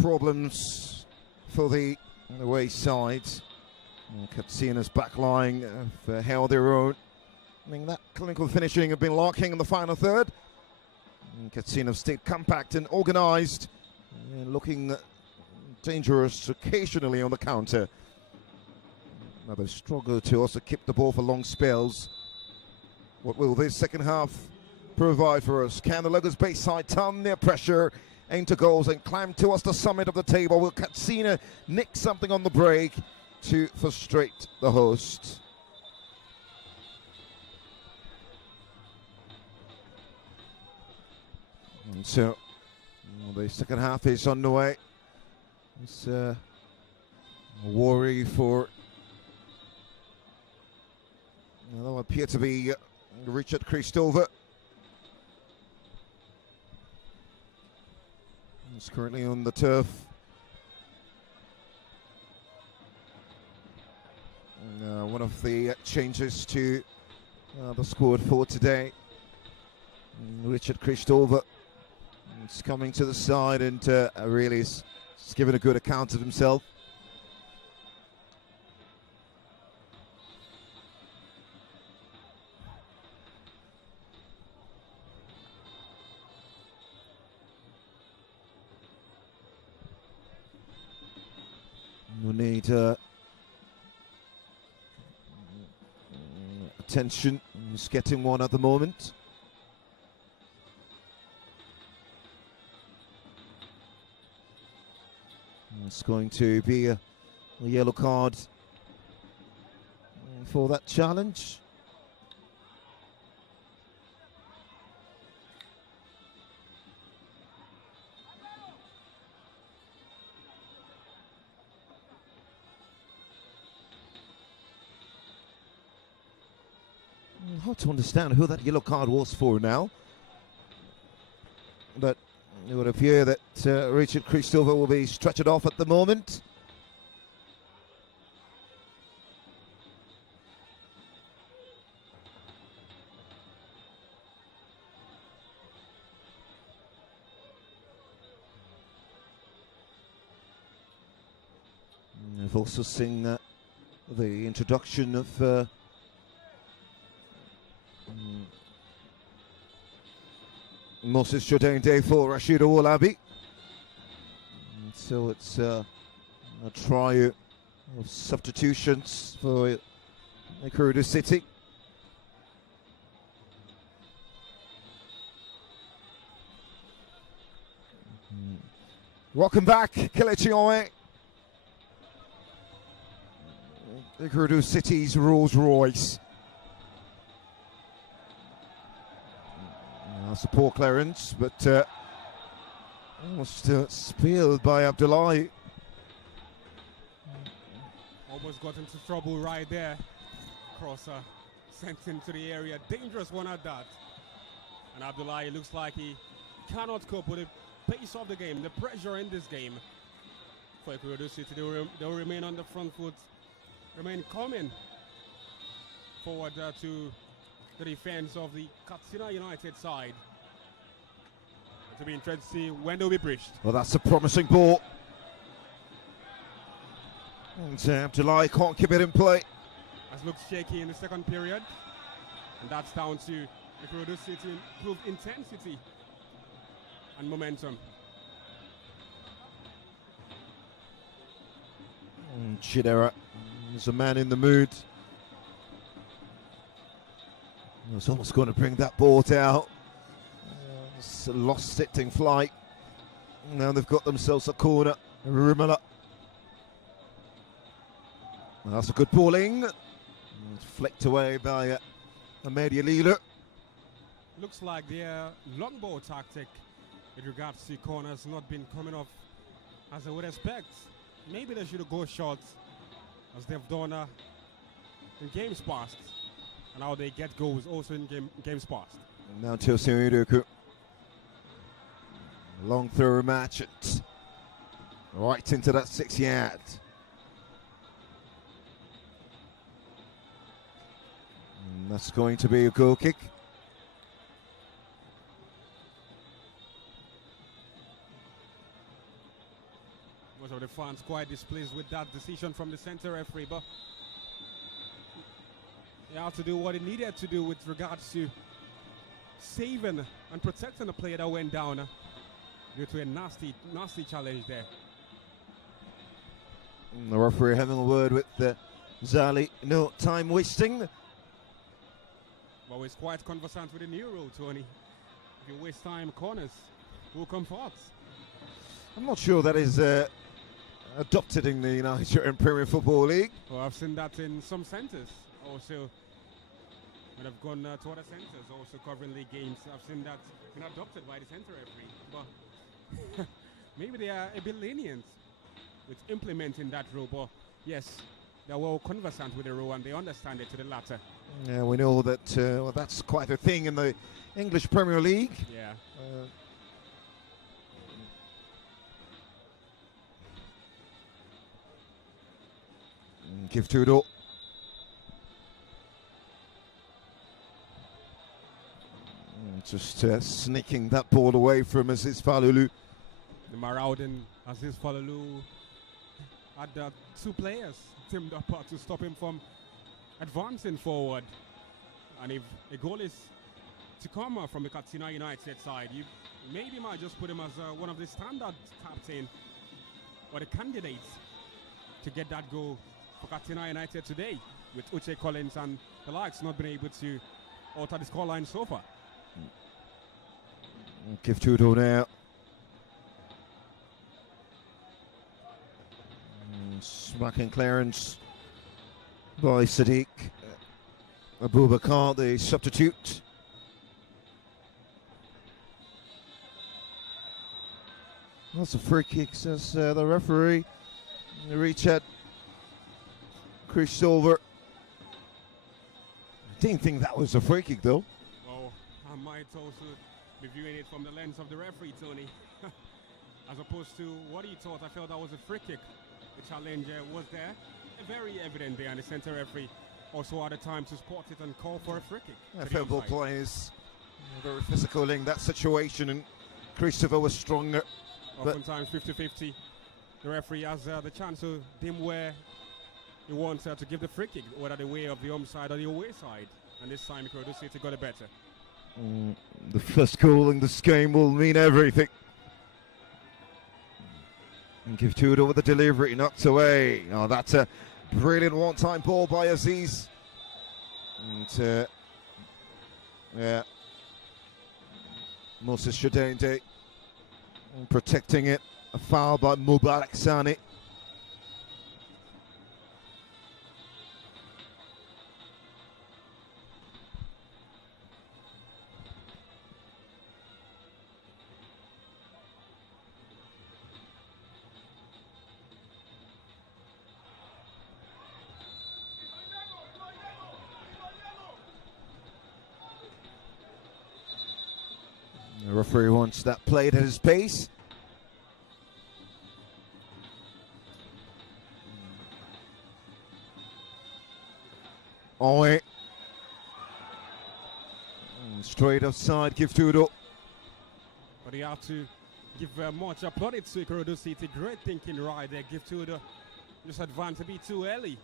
Problems for the away side. Katsina's backline have held their own. I mean, that clinical finishing have been lacking in the final third. And Katsina have stayed compact and organised, and looking dangerous occasionally on the counter. Another struggle to also keep the ball for long spells. What will this second half provide for us? Can the Lagos Bayside turn their pressure into goals and climb towards the summit of the table? Will Katsina nick something on the break to frustrate the host? And so the second half is underway. It's a worry for that will appear to be Richard Christopher. He's currently on the turf. And, one of the changes to the squad for today. Richard Christopher is coming to the side and really is giving a good account of himself. No need attention. He's getting one at the moment. It's going to be a yellow card for that challenge. Hard to understand who that yellow card was for now, but it would appear that Richard Christopher will be stretched off at the moment. I've also seen the introduction of Moses Jordan Day for Rashid Owolabi. So it's a trio of substitutions for Ikorodu City. Welcome back, Kelechi Owe. Ikorodu City's Rolls Royce. That's a poor clearance, but almost spilled by Abdullahi. Almost got into trouble right there. Crosser sent into the area. Dangerous one at that. And Abdullahi looks like he cannot cope with the pace of the game, the pressure in this game. For Ikorodu City, they'll remain on the front foot, remain coming forward to the defense of the Katsina United side. To be interested to see when they'll be bridged. Well, that's a promising ball. And Abdullahi can't keep it in play. has looked shaky in the second period, and that's down to Ikorodu City improved intensity and momentum. Chidera is a man in the mood. He's almost going to bring that ball out. It's lost it in flight. Now they've got themselves a corner. Rumala. That's a good balling. It's flicked away by Amedi Lila. Looks like their long ball tactic with regards to corners not been coming off as I would expect. Maybe they should go short as they've done in games past. And now they get goals also in games past. Now Chelsea Udoku. Long throw match it. Right into that 6 yard. And that's going to be a goal kick. Most of the fans quite displeased with that decision from the center referee, but he had to do what he needed to do with regards to saving and protecting the player that went down due to a nasty challenge there. And the referee having a word with Zali. No time wasting. But it's quite conversant with the new rule, Tony. If you waste time, corners will come forth. I'm not sure that is adopted in the Nigerian Premier Football League. Well, I've seen that in some centres also. When I've gone to other centres also covering league games, I've seen that been adopted by the centre referee. But maybe they are a bit lenient with implementing that rule. But yes, they're well conversant with the rule and they understand it to the latter. Yeah, we know that well, that's quite a thing in the English Premier League. Yeah. Give to it. Just sneaking that ball away from Aziz Falulu. The marauding Aziz Falulu had two players teamed up to stop him from advancing forward. And if a goal is to come from the Katsina United side, you maybe might just put him as one of the standard captain or the candidates to get that goal for Katsina United today, with Uche Collins and the likes not being able to alter the scoreline so far. Give to it all now. Smacking clearance by Sadiq Abubakar, the substitute. That's a free kick, says the referee. Richard Christopher. I didn't think that was a free kick though. Well, I might also be viewing it from the lens of the referee, Tony. As opposed to what he thought, I felt that was a free kick. The challenge was there, very evident there, and the centre referee also had the time to spot it and call for a free kick. Yeah, football players very physical in that situation, and Christopher was stronger. Oftentimes 50-50. The referee has the chance to dim where he wants to give the free kick, whether the way of the home side or the away side. And this time Ikorodu City got it better. The first goal in this game will mean everything. And give to it with the delivery, knocked away. Oh, that's a brilliant one-time ball by Aziz. And yeah, Moses Shadende protecting it. A foul by Mubarak Sani. The referee wants that played at his pace. Owe. Straight offside, give to it up. But you have to give much applauded to Ikorodu City. Great thinking right there. Give to the just advance a bit too early.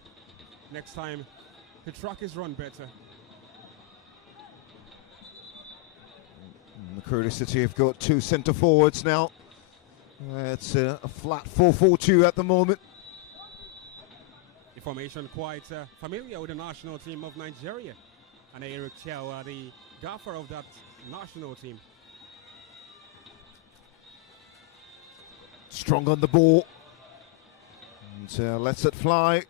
Next time the track is run better. Ikorodu City have got two centre forwards now. It's a flat 4-4-2 at the moment. The formation quite familiar with the national team of Nigeria. And Eric Chow, the gaffer of that national team. Strong on the ball. And lets it fly.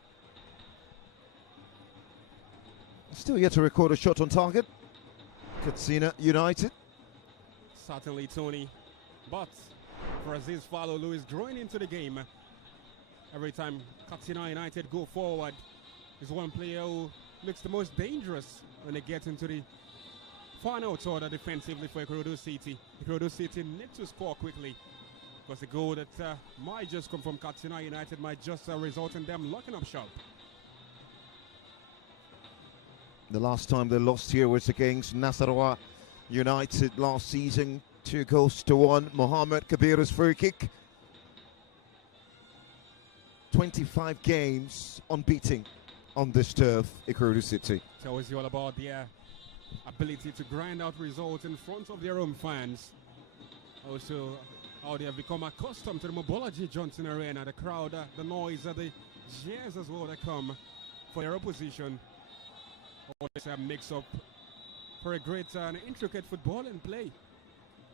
Still yet to record a shot on target. Katsina United. Certainly, Tony. But for Aziz Falolu is growing into the game. Every time Katsina United go forward, is one player who looks the most dangerous when they get into the final order defensively for Ikorodu City. Ikorodu City need to score quickly because the goal that might just come from Katsina United might just result in them locking up shop. The last time they lost here was against Nasarawa United last season, 2-1. Mohamed Kabir's free kick. 25 games unbeaten on this turf, Ikorodu City. Tells you all about their ability to grind out results in front of their own fans. Also, how they have become accustomed to the Mobolaji Johnson Arena, the crowd, the noise, the cheers as well that come for their opposition. Always a mix-up for a great and intricate footballing play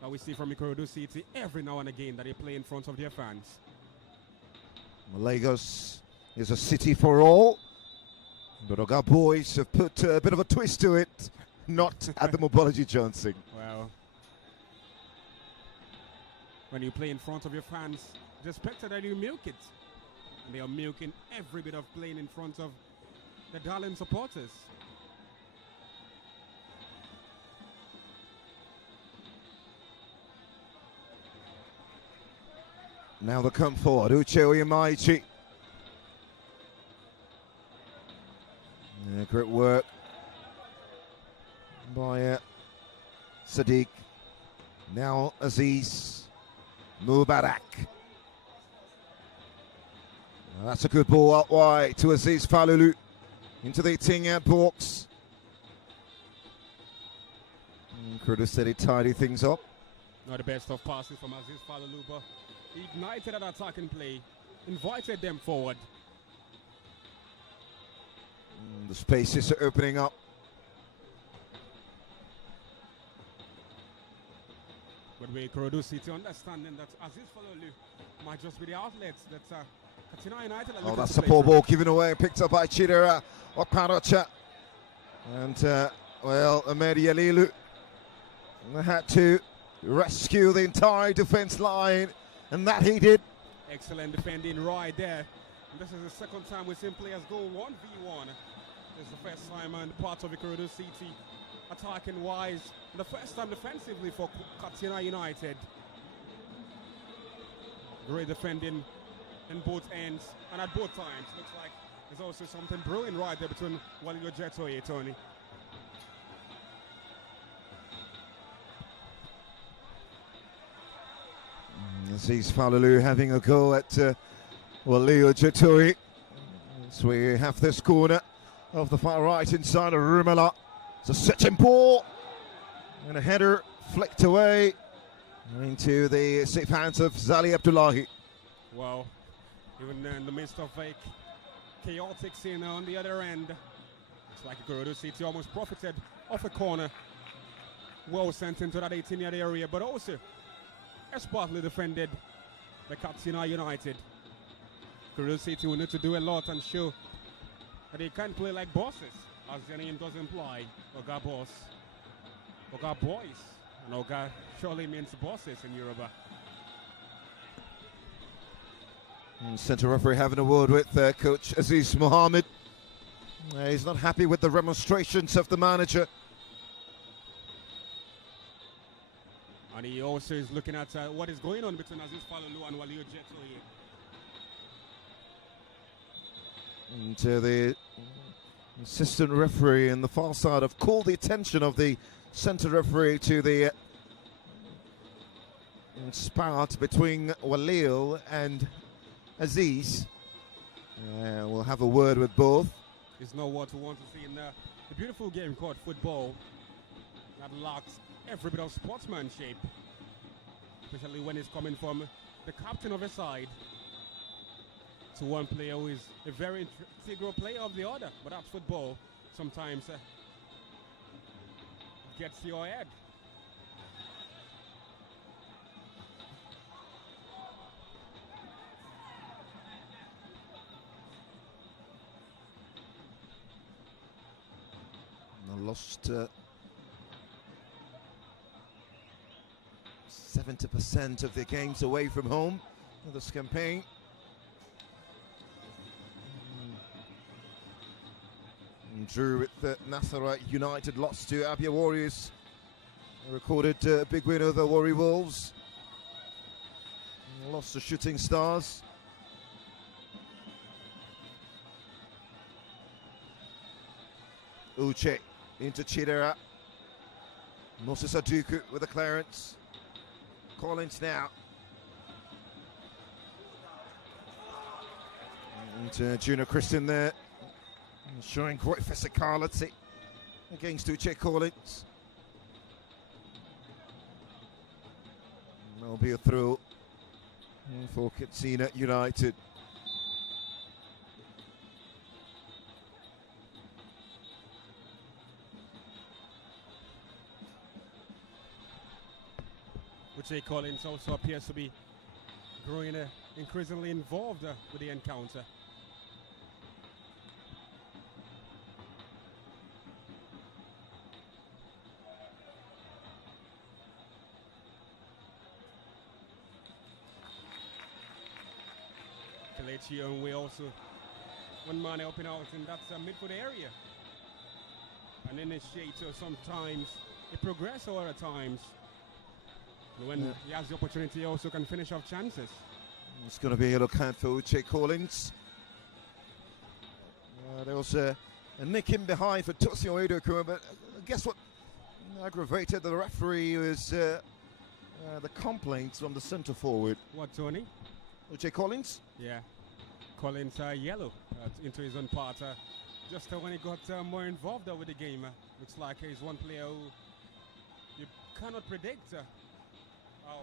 that we see from Ikorodu City every now and again that they play in front of their fans. Lagos is a city for all, but our boys have put a bit of a twist to it, not at the Mobolaji Johnson. Well, when you play in front of your fans, it's expected that you milk it. And they are milking every bit of playing in front of the darling supporters. Now they come forward, Uche Oyemaichi. Great work by Sadiq. Now Aziz Mubarak. That's a good ball out wide to Aziz Falolu into the 18-yard box. Ikorodu City tidy things up. Not the best of passes from Aziz Falolu, but he ignited that attacking play, invited them forward. The spaces are opening up. But with Ikorodu City understanding that Aziz Falolu might just be the outlets that Katsina United are looking That's to a play poor through. ball given away, picked up by Chidera Okparocha. And, well, Ahmed Yalilu had to rescue the entire defense line, and that he did. Excellent defending right there. And this is the second time we've seen players go 1v1. This is the first time on the part of Ikorodu City attacking wise. The first time defensively for Katsina United. Great defending in both ends and at both times. Looks like there's also something brewing right there between Walio Jetoye, Tony. Aziz Falolu having a go at Walio Jetoye. So we have this corner of the far right inside of Rumala. It's a setting ball and a header flicked away into the safe hands of Zali Abdullahi. Well, even in the midst of a chaotic scene on the other end, it's like Ikorodu City almost profited off a corner. Well sent into that 18-yard area, but also expertly defended by Katsina United. Ikorodu City will need to do a lot and show that they can't play like bosses, as the name does imply. Oga boss, Oga boys, and Oga surely means bosses in Yoruba. Centre referee having a word with coach Aziz Mohammed. He's not happy with the demonstrations of the manager. And he also is looking at what is going on between Aziz Falolu and Walio Jetoye. And the assistant referee on the far side have called the attention of the centre referee to the spat between Walio and Aziz. We'll have a word with both. is not what we want to see in the beautiful game called football that lacks every bit of sportsmanship, especially when it's coming from the captain of a side to one player who is a very integral player of the other. But that's football. Sometimes gets to your head. Lost 70% of their games away from home in this campaign. Drew with Katsina United, lost to Abia Warriors. Recorded a big win over Warri Wolves. Lost to Shooting Stars. Uche into Chidera. Moses Aduku with a clearance. Collins now. And Juno Christian there, showing great physicality against Uche Collins. And there'll be a throw for Katsina United. Uche Collins also appears to be growing increasingly involved with the encounter. Kelechi Onwe also one man helping out in that midfield area. An initiator sometimes, a progressor at times. When he has the opportunity, he also can finish off chances. It's going to be a yellow card for Uche Collins. There was a nick in behind for Tosio Edoku, but guess what aggravated the referee was the complaints from the centre forward. What, Tony? Uche Collins? Yeah. Collins yellow into his own part. Just when he got more involved with the game. Looks like he's one player who you cannot predict how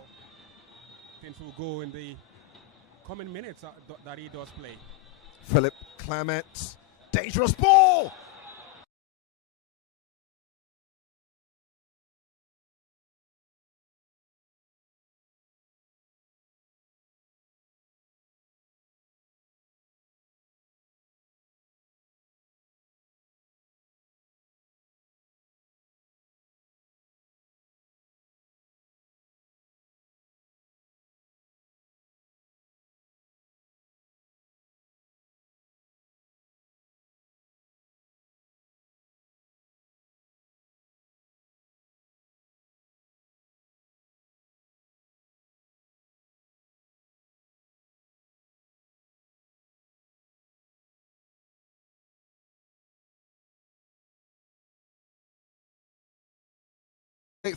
things will go in the coming minutes that he does play. Philip Clement, dangerous ball!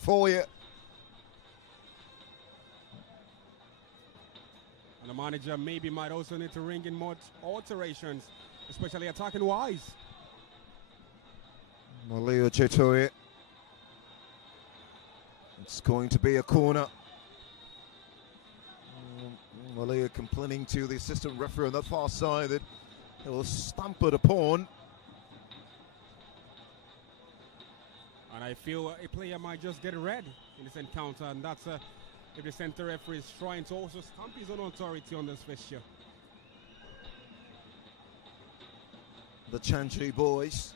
For you. And the manager maybe might also need to ring in more alterations, especially attacking wise. Maleo Chetoye. It's going to be a corner. Maleo complaining to the assistant referee on that far side that it was stamped upon. And I feel a player might just get red in this encounter, and that's if the center referee is trying to also stamp his own authority on this fixture. The Chanchery boys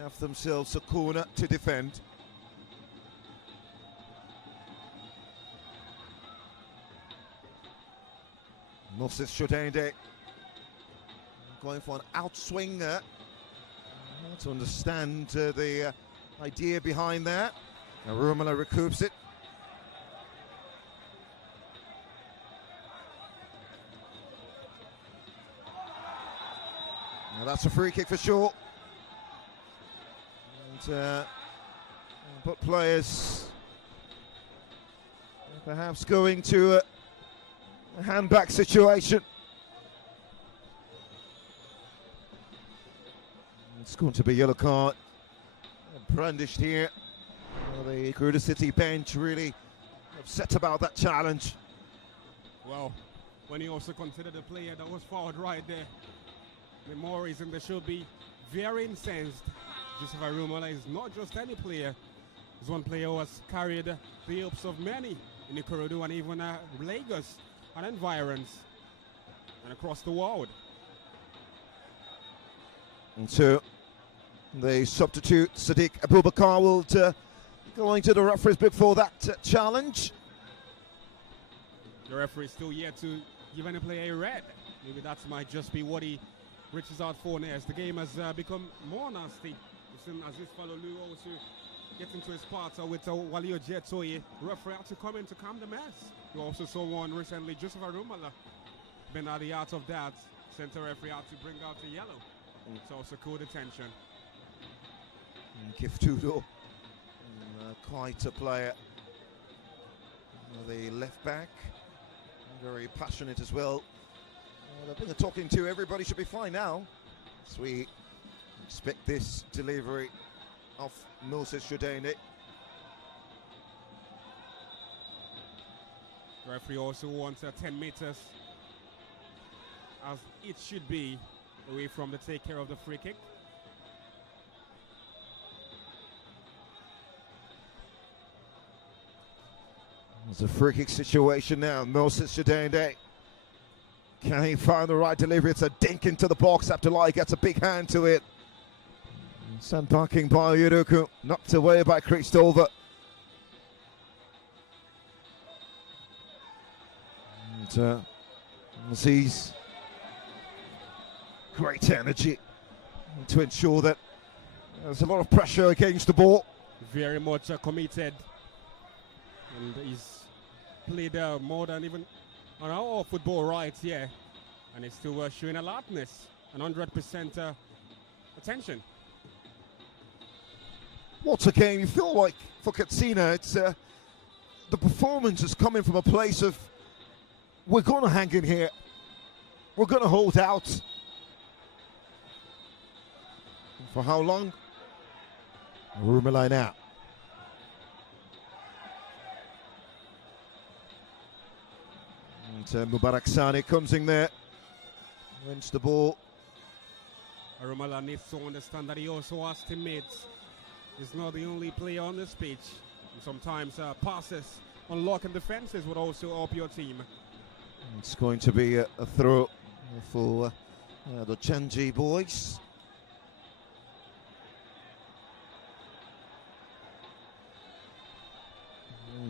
have themselves a corner to defend. Moses Shodende going for an outswing there. To understand the idea behind that. Rumala recoups it. Now that's a free kick for sure. And but players perhaps going to a handback situation. It's going to be yellow card brandished here. The Ikorodu City bench really upset about that challenge. Well, when you also consider the player that was forward right there, the more reason they should be very incensed. Joseph Arumola is not just any player. He's one player who has carried the hopes of many in Ikorodu and even Lagos and environs and across the world. And so the substitute Sadiq Abubakar will go into the referee's book for that challenge. The referee is still yet to give any player a red. Maybe that might just be what he reaches out for next. The game has become more nasty. We've seen Aziz Falolu also get into his parts with Walio Jetoye. Referee had to come in to calm the mess. You also saw one recently, Joseph Arumala, been at the heart of that. Center referee had to bring out the yellow. It's also cool detention. Giftudo, quite a player. The left back, very passionate as well. They've been talking to, everybody should be fine now. So we expect this delivery of Moses Shudene. The referee also wants 10 meters, as it should be, away from the take care of the free kick. It's a free kick situation now. Moses Shudene. Can he find the right delivery? It's a dink into the box. Abdullahi gets a big hand to it. Sandbacking by Yuruku. Knocked away by Christopher. And Aziz. Great energy to ensure that there's a lot of pressure against the ball. Very much committed. And he's played more than even on our football rights here. And he's still showing alertness and 100% attention. What a game. You feel like for Katsina, it's the performance is coming from a place of we're going to hang in here. We're going to hold out. For how long? Rumelai now. And Mubarak Sani comes in there. Wins the ball. Arumala needs to understand that he also has teammates. He's not the only player on this pitch. And sometimes passes, unlocking defenses would also help your team. It's going to be a throw for the Chenji boys.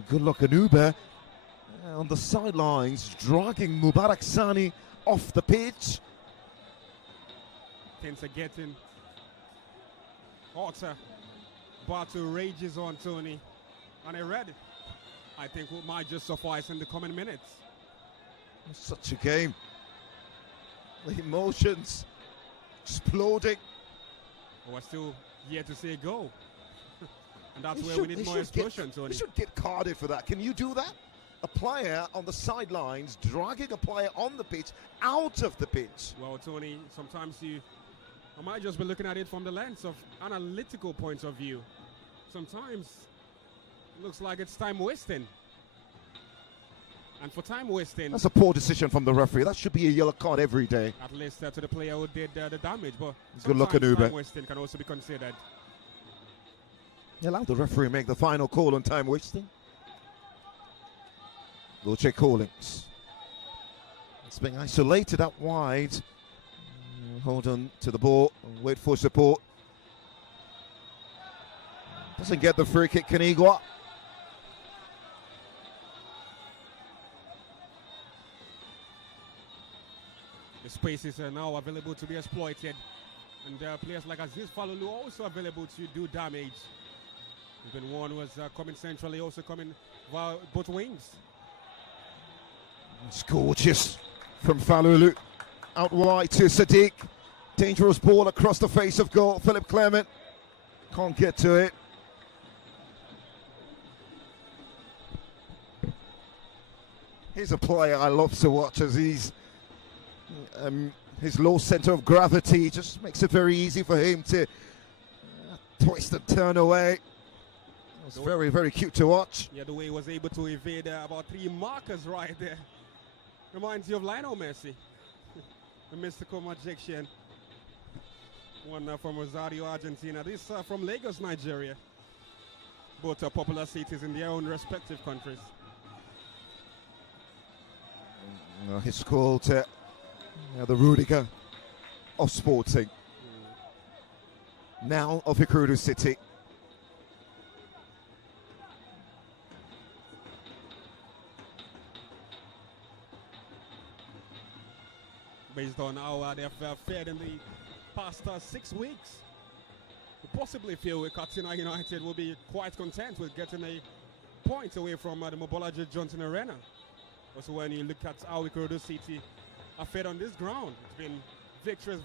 Good luck, Anuba on the sidelines, dragging Mubarak Sani off the pitch. Things are getting hotter. Batu rages on Tony. And a red, I think, might just suffice in the coming minutes. Such a game. The emotions exploding. We're still yet to see a goal. And that's where we need more explosion, Tony. You should get carded for that. Can you do that? A player on the sidelines dragging a player on the pitch out of the pitch. Well, Tony, sometimes I might just be looking at it from the lens of analytical points of view. Sometimes it looks like it's time wasting. And for time wasting, that's a poor decision from the referee. That should be a yellow card every day. At least to the player who did the damage. But good luck, Anube. Time wasting can also be considered. You allow the referee make the final call on time wasting. We'll check callings. It's being isolated out wide. Hold on to the ball and wait for support. Doesn't get the free kick, Kanigwa. The spaces are now available to be exploited. And players like Aziz Falolu also available to do damage. Even one was coming centrally, also coming via both wings. It's gorgeous from Falulu. Out wide to Sadiq. Dangerous ball across the face of goal. Philip Clement can't get to it. Here's a player I love to watch as he's His low center of gravity just makes it very easy for him to twist and turn away. It was very, very cute to watch. Yeah, the way he was able to evade about 3 markers right there. Reminds you of Lionel Messi. The mystical magician. One from Rosario, Argentina. This from Lagos, Nigeria. Both are popular cities in their own respective countries. He's called the Rudiger of Sporting. Now of Ikorodu City. Based on how they have fared in the past 6 weeks, we possibly feel Katsina United will be quite content with getting a point away from the Mobolaji Johnson Arena. Also, when you look at how Ikorodu City are fared on this ground, it's been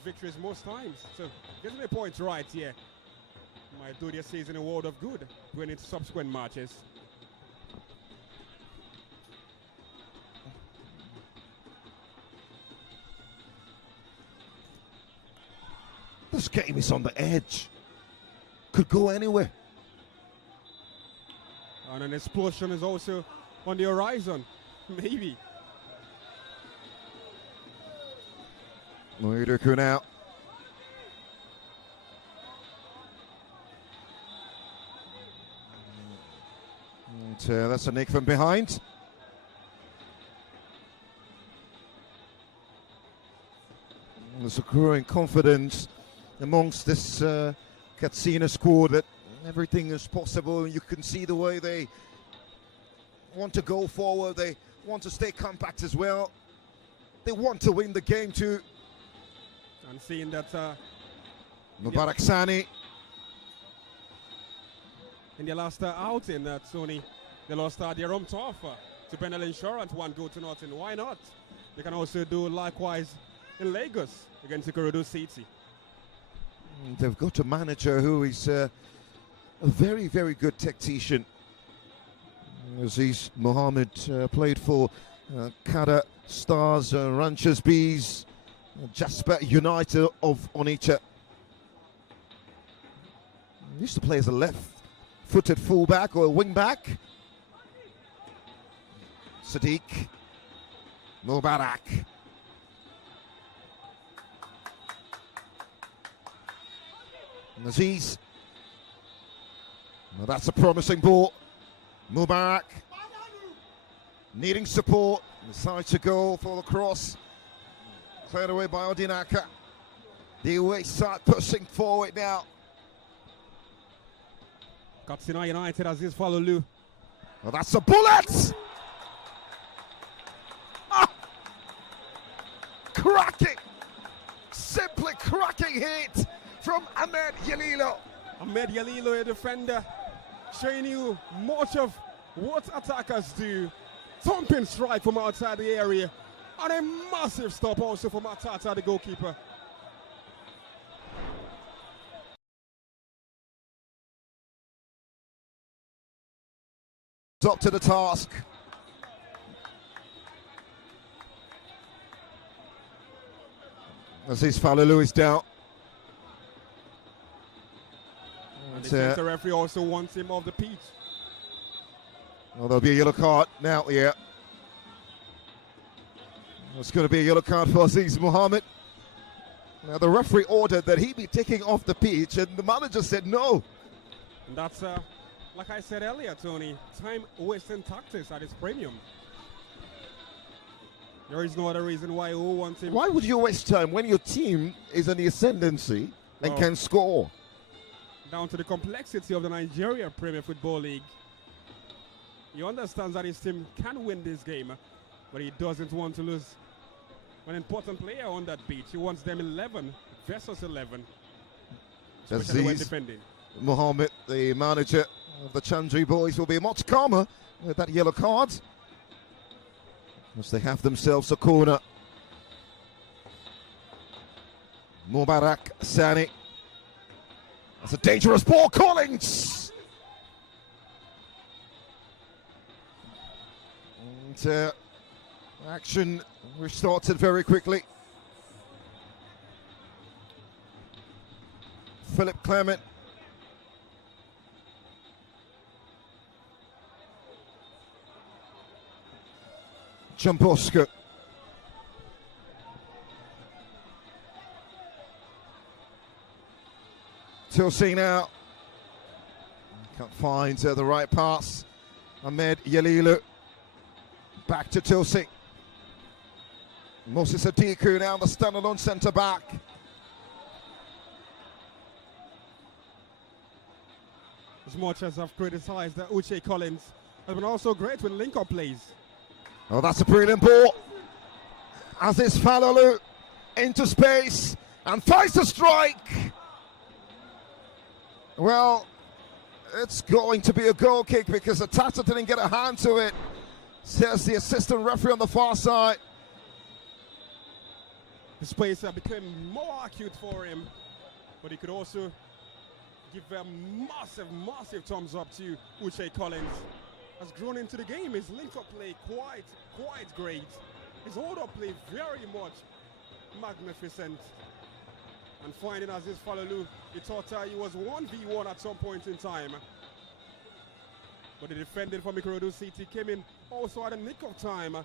victories most times. So getting a point right here might do their season a world of good going into subsequent matches. This game is on the edge. Could go anywhere. And an explosion is also on the horizon. Maybe. Moiduku now. And that's a nick from behind. There's a growing confidence amongst this Katsina squad that everything is possible. You can see the way they want to go forward. They want to stay compact as well. They want to win the game too. And seeing that Mubarak Sani. In their last outing, Tony, they lost their home turf to Benel Insurance, 1-0. Why not? They can also do likewise in Lagos against Ikorodu City. They've got a manager who is a very, very good tactician. Aziz Mohammed played for Kada Stars, Ranchers Bees, Jasper United of Onitsha. Used to play as a left-footed fullback or a wing-back. Sadiq Mubarak. Aziz. Well, that's a promising ball. Mubarak needing support. Decides to go for the cross. Cleared away by Odinaka. The away side pushing forward now. Katsina United as his follow Lou. Well, that's a bullet! Ah! Cracking! Simply cracking hit from Ahmed Yalilo. Ahmed Yalilo, a defender, showing you much of what attackers do. Thumping strike from outside the area. And a massive stop also from Atata, the goalkeeper. Up to the task. As his Falulu is down. And the referee also wants him off the pitch. Well, there'll be a yellow card now, yeah. It's going to be a yellow card for Aziz Mohammed. Now, the referee ordered that he be taken off the pitch, and the manager said no. And that's, like I said earlier, Tony, time-wasting tactics at its premium. There is no other reason why who wants him. Why would you waste time when your team is in the ascendancy and can score? Down to the complexity of the Nigerian Premier Football League. He understands that his team can win this game, but he doesn't want to lose an important player on that pitch. He wants them 11 versus 11, especially when defending. Mohammed, the manager of the Chandri boys, will be much calmer with that yellow card as they have themselves a corner. Mubarak Sani. That's a dangerous ball, Collins. And action restarted very quickly. Philip Clement. Jamboska. Tilsey now. Can't find the right pass. Ahmed Yalilu. Back to Tilsey. Moses Adiku now the standalone centre back. As much as I've criticized Uche Collins, has been also great with link-up plays. Oh, that's a brilliant ball. Aziz Falalu into space and finds the strike. Well, it's going to be a goal kick because the Tata didn't get a hand to it, says the assistant referee on the far side. The space became more acute for him, but he could also give a massive thumbs up to Uche Collins. Has grown into the game. His link-up play quite great. His hold-up play very much magnificent. And finding Aziz Falalu, he thought he was 1v1 at some point in time. But the defender from Ikorodu City came in also at a nick of time,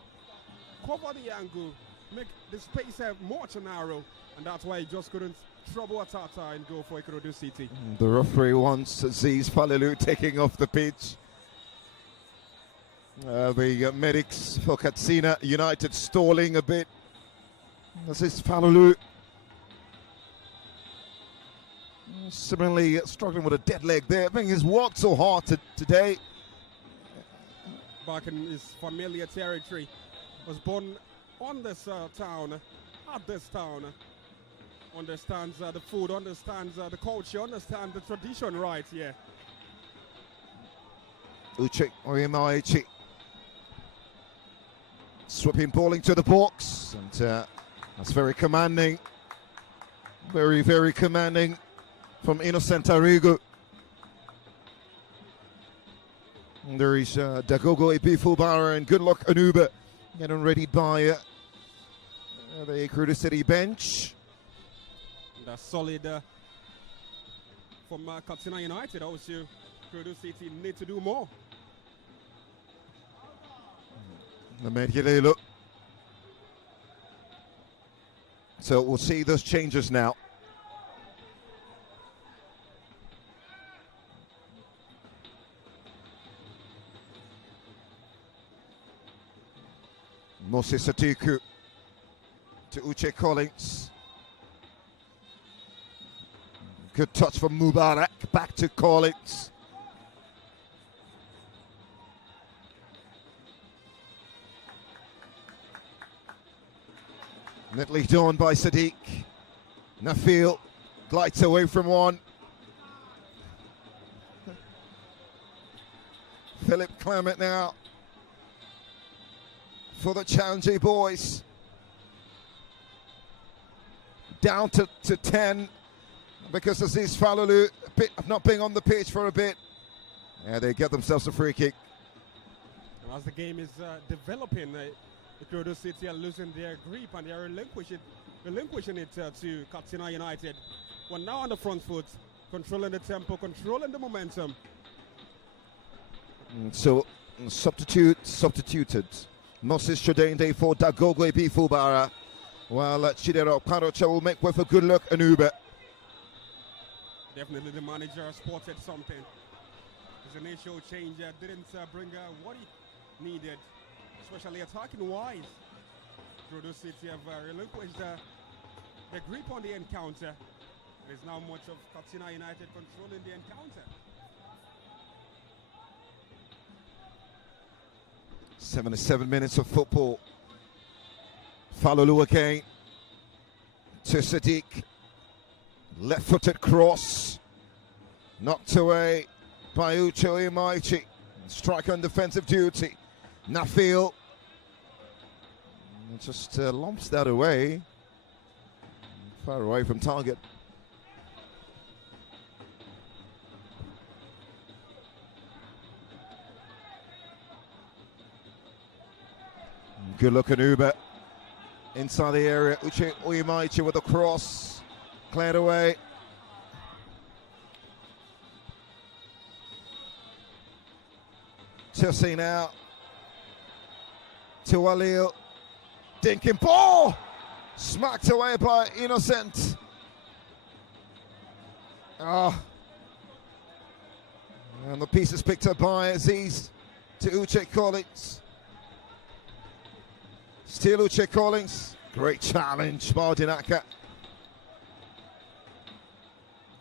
cover the angle, make the space much narrow, and that's why he just couldn't trouble Tata and go for Ikorodu City. The referee wants Aziz Falalu taking off the pitch. The medics for Katsina United stalling a bit. Aziz Falalu similarly struggling with a dead leg there. I think he's worked so hard today. Back in his familiar territory, was born on this town, at this town. Understands the food, understands the culture, understands the tradition right here. Uche Oyemaichi sweeping bowling to the box, and that's very commanding. Very commanding from Innocent Arrigo. And there is Dagogo Ibifubara and good luck Anuba getting ready by the Ikorodu City bench. That's solid from Katsina United. Also, Ikorodu City need to do more. So we'll see those changes now. Moses Atiku to Uche Collins. Good touch from Mubarak, back to Collins. Neatly done by Sadiq. Nafil glides away from one. Philip Clement now for the Challenge boys. Down to 10 because Aziz Falalu a bit of not being on the pitch for a bit. Yeah, they get themselves a free kick. As the game is developing, Ikorodu City are losing their grip and they are relinquishing it to Katsina United. We're now on the front foot, controlling the tempo, controlling the momentum. So substituted. Moses Chodende for Dagogo Ibifubara, while Chidera Karocha will make way for good luck Anuba. Definitely the manager spotted something. His initial change didn't bring what he needed, especially attacking wise. Ikorodu City have relinquished the grip on the encounter. There's now much of Katsina United controlling the encounter. 77 minutes of football. Falalu again to Sadiq. Left-footed cross. Knocked away by Uche Oyemaichi. Striker on defensive duty. Nafil just lumps that away. Far away from target. Good look at Uber inside the area. Uche Oyemaichi with a cross, cleared away. Chelsea now. To Walil. Dinking ball! Smacked away by Innocent. Ah. And the piece is picked up by Aziz to Uche Collins. Still Uche Collins. Great challenge by Dinaka.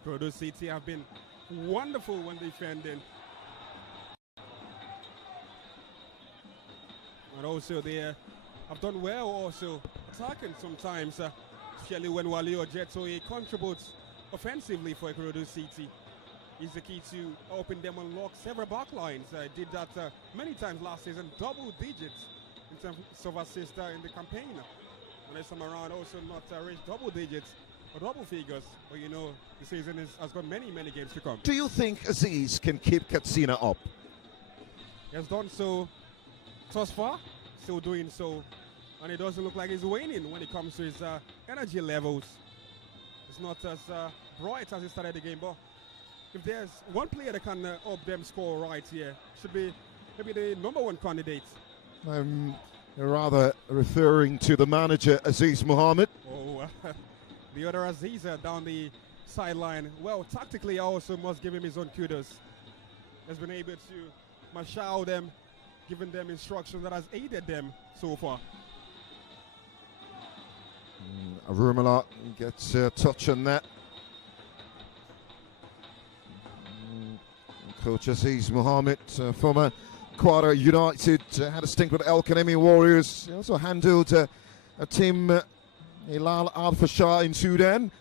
Ikorodu City have been wonderful when defending. And also they have done well also attacking sometimes, especially when Wale Ojetoye contributes offensively for Ikorodu City. He's the key to helping them unlock several backlines. Did that many times last season, double digits in terms of assists in the campaign. And this time around also not reached double digits or double figures, but you know the season has got many games to come. Do you think Aziz can keep Katsina up? He has done so thus far, still doing so, and it doesn't look like he's waning when it comes to his energy levels. It's not as bright as he started the game, but if there's one player that can up them score right here, should be maybe the #1 candidate. I'm rather referring to the manager, Aziz Mohammed. Oh, the other Aziz down the sideline. Well, tactically, I also must give him his own kudos. Has been able to marshal them, giving them instruction that has aided them so far. Arumala gets a touch on that. Coach Aziz Mohammed, former Katsina United, had a stint with El Kanemi Warriors. He also handled a team, Hilal Al-Fashar in Sudan.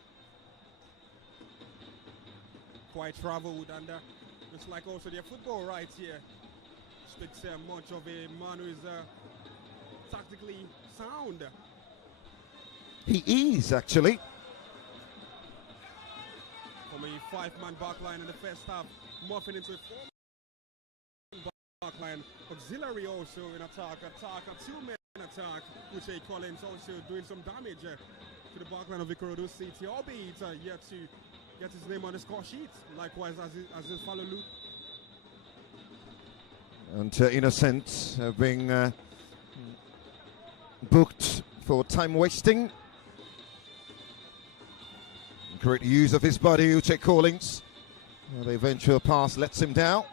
Quite traveled, and looks like also their football right here speaks much of a man who is tactically sound. He is, actually. From a 5-man backline in the first half, morphing into a 4-man backline. Auxiliary also in attack, a 2-man attack. Uche Collins also doing some damage to the backline of Ikorodu City, albeit yet to get his name on the score sheet. Likewise as his follow Luke. And Innocent being booked for time wasting. Great use of his body, Uche Collins. The eventual pass lets him down.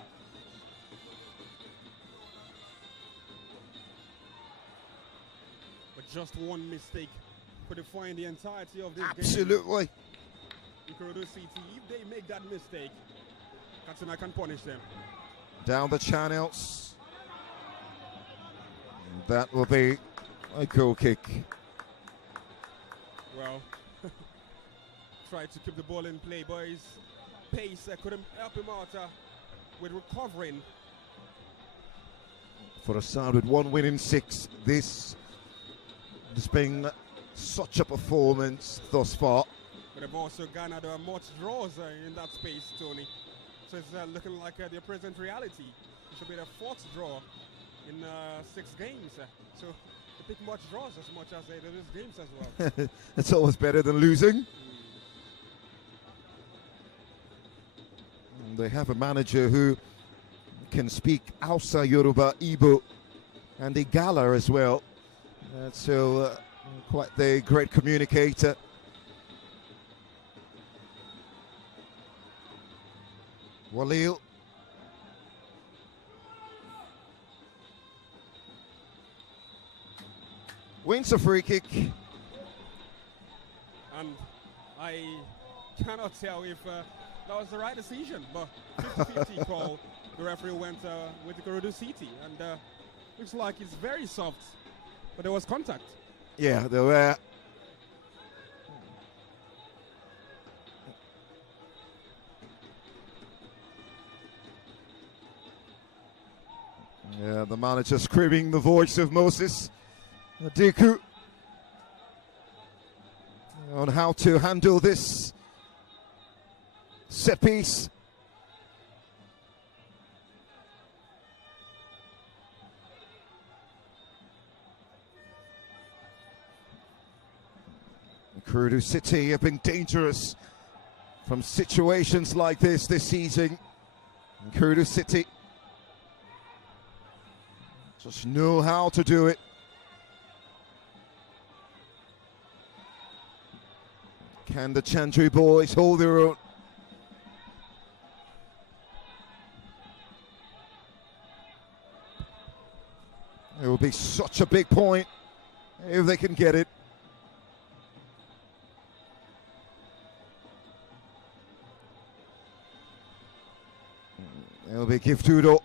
But just one mistake could define the entirety of this game. Absolutely. Ikorodu City, if they make that mistake, Katsina can punish them. Down the channels. That will be a goal kick. Well, tried to keep the ball in play, but his pace couldn't help him out with recovering. For a side with 1 win in 6, this has been such a performance thus far. But they've also garnered much draws in that space, Tony. So it's looking like their present reality. It should be their 4th draw in 6 games. So they pick much draws as much as they lose games as well. It's always better than losing. They have a manager who can speak Hausa, Yoruba, Igbo, and Igala as well. So quite the great communicator. Walil. Wins a free kick. And I cannot tell if that was the right decision, but 50-50 call. The referee went with Ikorodu City, and looks like it's very soft, but there was contact. Yeah, there were. Yeah, the manager screaming the voice of Moses Adiku on how to handle this set piece. Ikorodu City have been dangerous from situations like this season. Ikorodu City Just know how to do it. Can the Chantry boys hold their own? It will be such a big point if they can get it. It'll be Giftudo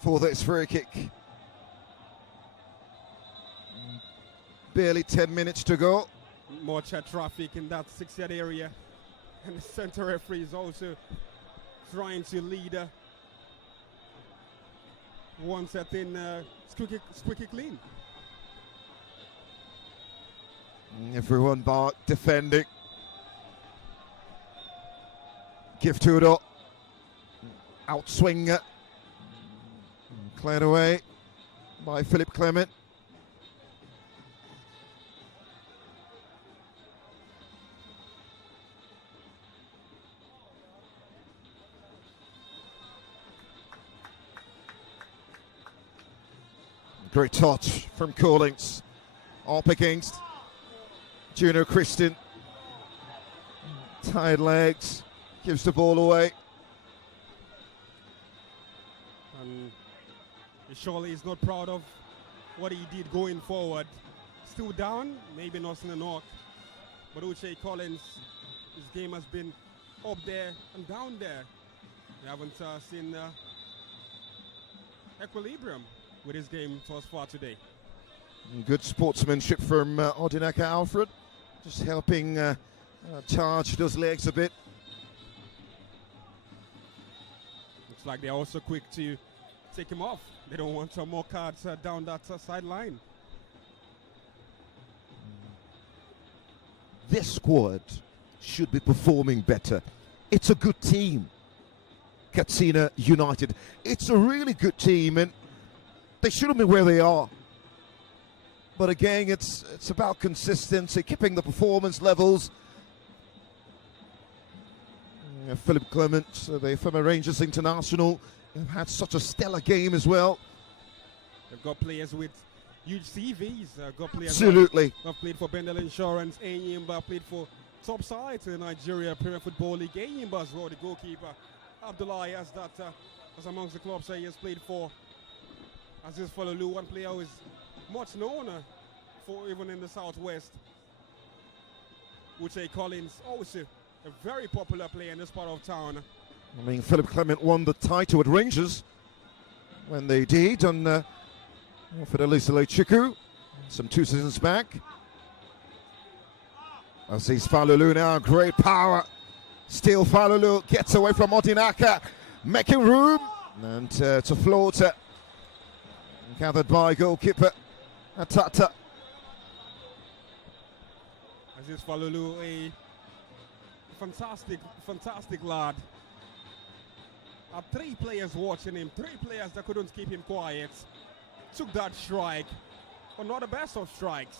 for this free kick. Barely 10 minutes to go. More chat traffic in that 6-yard area. And the center referee is also trying to lead one set in squeaky clean. Everyone back defending. Giftudo. Outswing. Cleared away by Philip Clement. Great touch from Collins. Up against Juno Christian. Tired legs. Gives the ball away. And surely he's not proud of what he did going forward. Still down, maybe not in the knock. But Uche Collins, his game has been up there and down there. We haven't seen equilibrium with his game thus far today. Good sportsmanship from Odinaka Alfred. Just helping charge those legs a bit. Looks like they're also quick to take him off. They don't want some more cards down that sideline. This squad should be performing better. It's a good team, Katsina United. It's a really good team, and they shouldn't be where they are. But again, it's about consistency, keeping the performance levels. Philip Clement, the former Rangers international, have had such a stellar game as well. They've got players with huge CVs. Got players Absolutely. who have played for Bendel Insurance. Enyimba played for top sides in the Nigeria Premier Football League. Enyimba as well, the goalkeeper. Abdullahi, as amongst the clubs he has played for. Aziz Falulu, one player who is much known for even in the Southwest. Uche Collins, also a very popular player in this part of town. I mean, Philip Clement won the title with Rangers when they did on Fidelis Chiku some 2 seasons back. Aziz Falulu now, great power. Still Falulu gets away from Odinaka, making room, and to float. Gathered by goalkeeper Atata. Aziz Falulu, a fantastic lad. Had 3 players watching him, 3 players that couldn't keep him quiet. Took that strike, but not the best of strikes.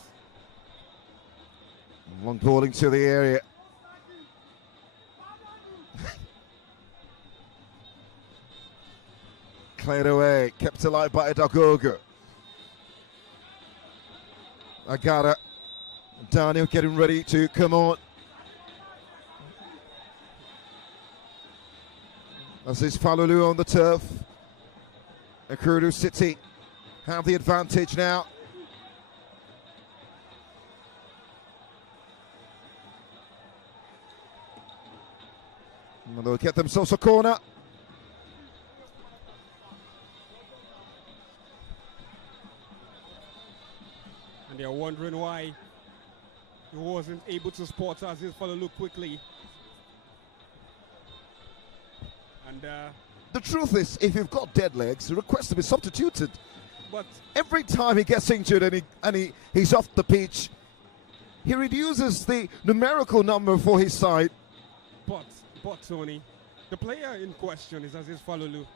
Long ball into the area. Cleared away, kept alive by Dagogo. Agara. Daniel getting ready to come on. Aziz Falulu on the turf. Ikorodu City have the advantage now. And they'll get themselves a corner. And they're wondering why he wasn't able to spot Aziz Falulu quickly. And the truth is, if you've got dead legs, request to be substituted. but Every time he gets injured and he's off the pitch, he reduces the numerical number for his side. But Tony, the player in question is Aziz Falulu,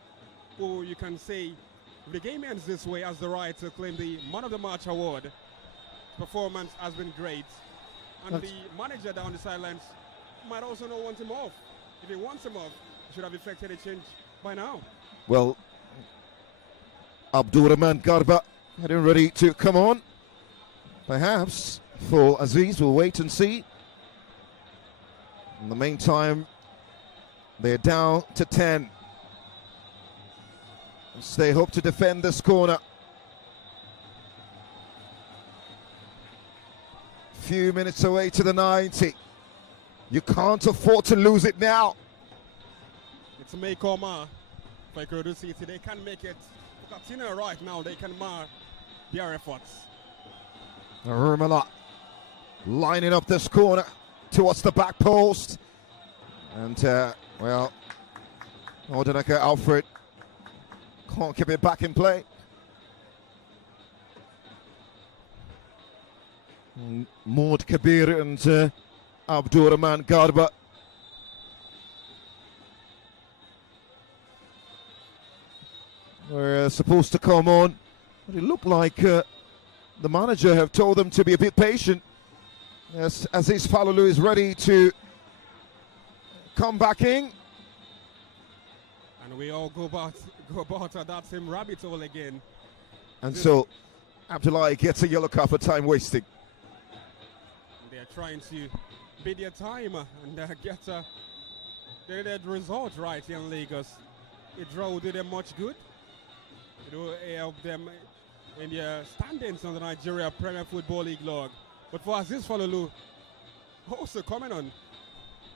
who you can say, if the game ends this way, has the right to claim the Man of the Match award. Performance has been great. And the manager down the sidelines might also not want him off. If he wants him off, he should have effected a change by now. Well, Abdurrahman Garba getting ready to come on. Perhaps for Aziz, we'll wait and see. In the meantime, they're down to 10. So they hope to defend this corner. Few minutes away to the 90. You can't afford to lose it now. It's a make or mar for Ikorodu City. They can make it. For Katsina right now, they can mar their efforts. Rumala lining up this corner towards the back post. And, well, Odenaka Alfred can't keep it back in play. Maud Kabir and Abdurrahman Garba. We're supposed to come on, but it looked like the manager have told them to be a bit patient. Yes, Aziz Falulu is ready to come back in. And we all go about that same rabbit hole again. And so Abdullahi gets a yellow card for time wasting. They're trying to bid their time and get the result right here in Lagos. It draw did them much good. It will help them in the standings on the Nigerian Premier Football League log. But for Aziz Falulu, also coming on,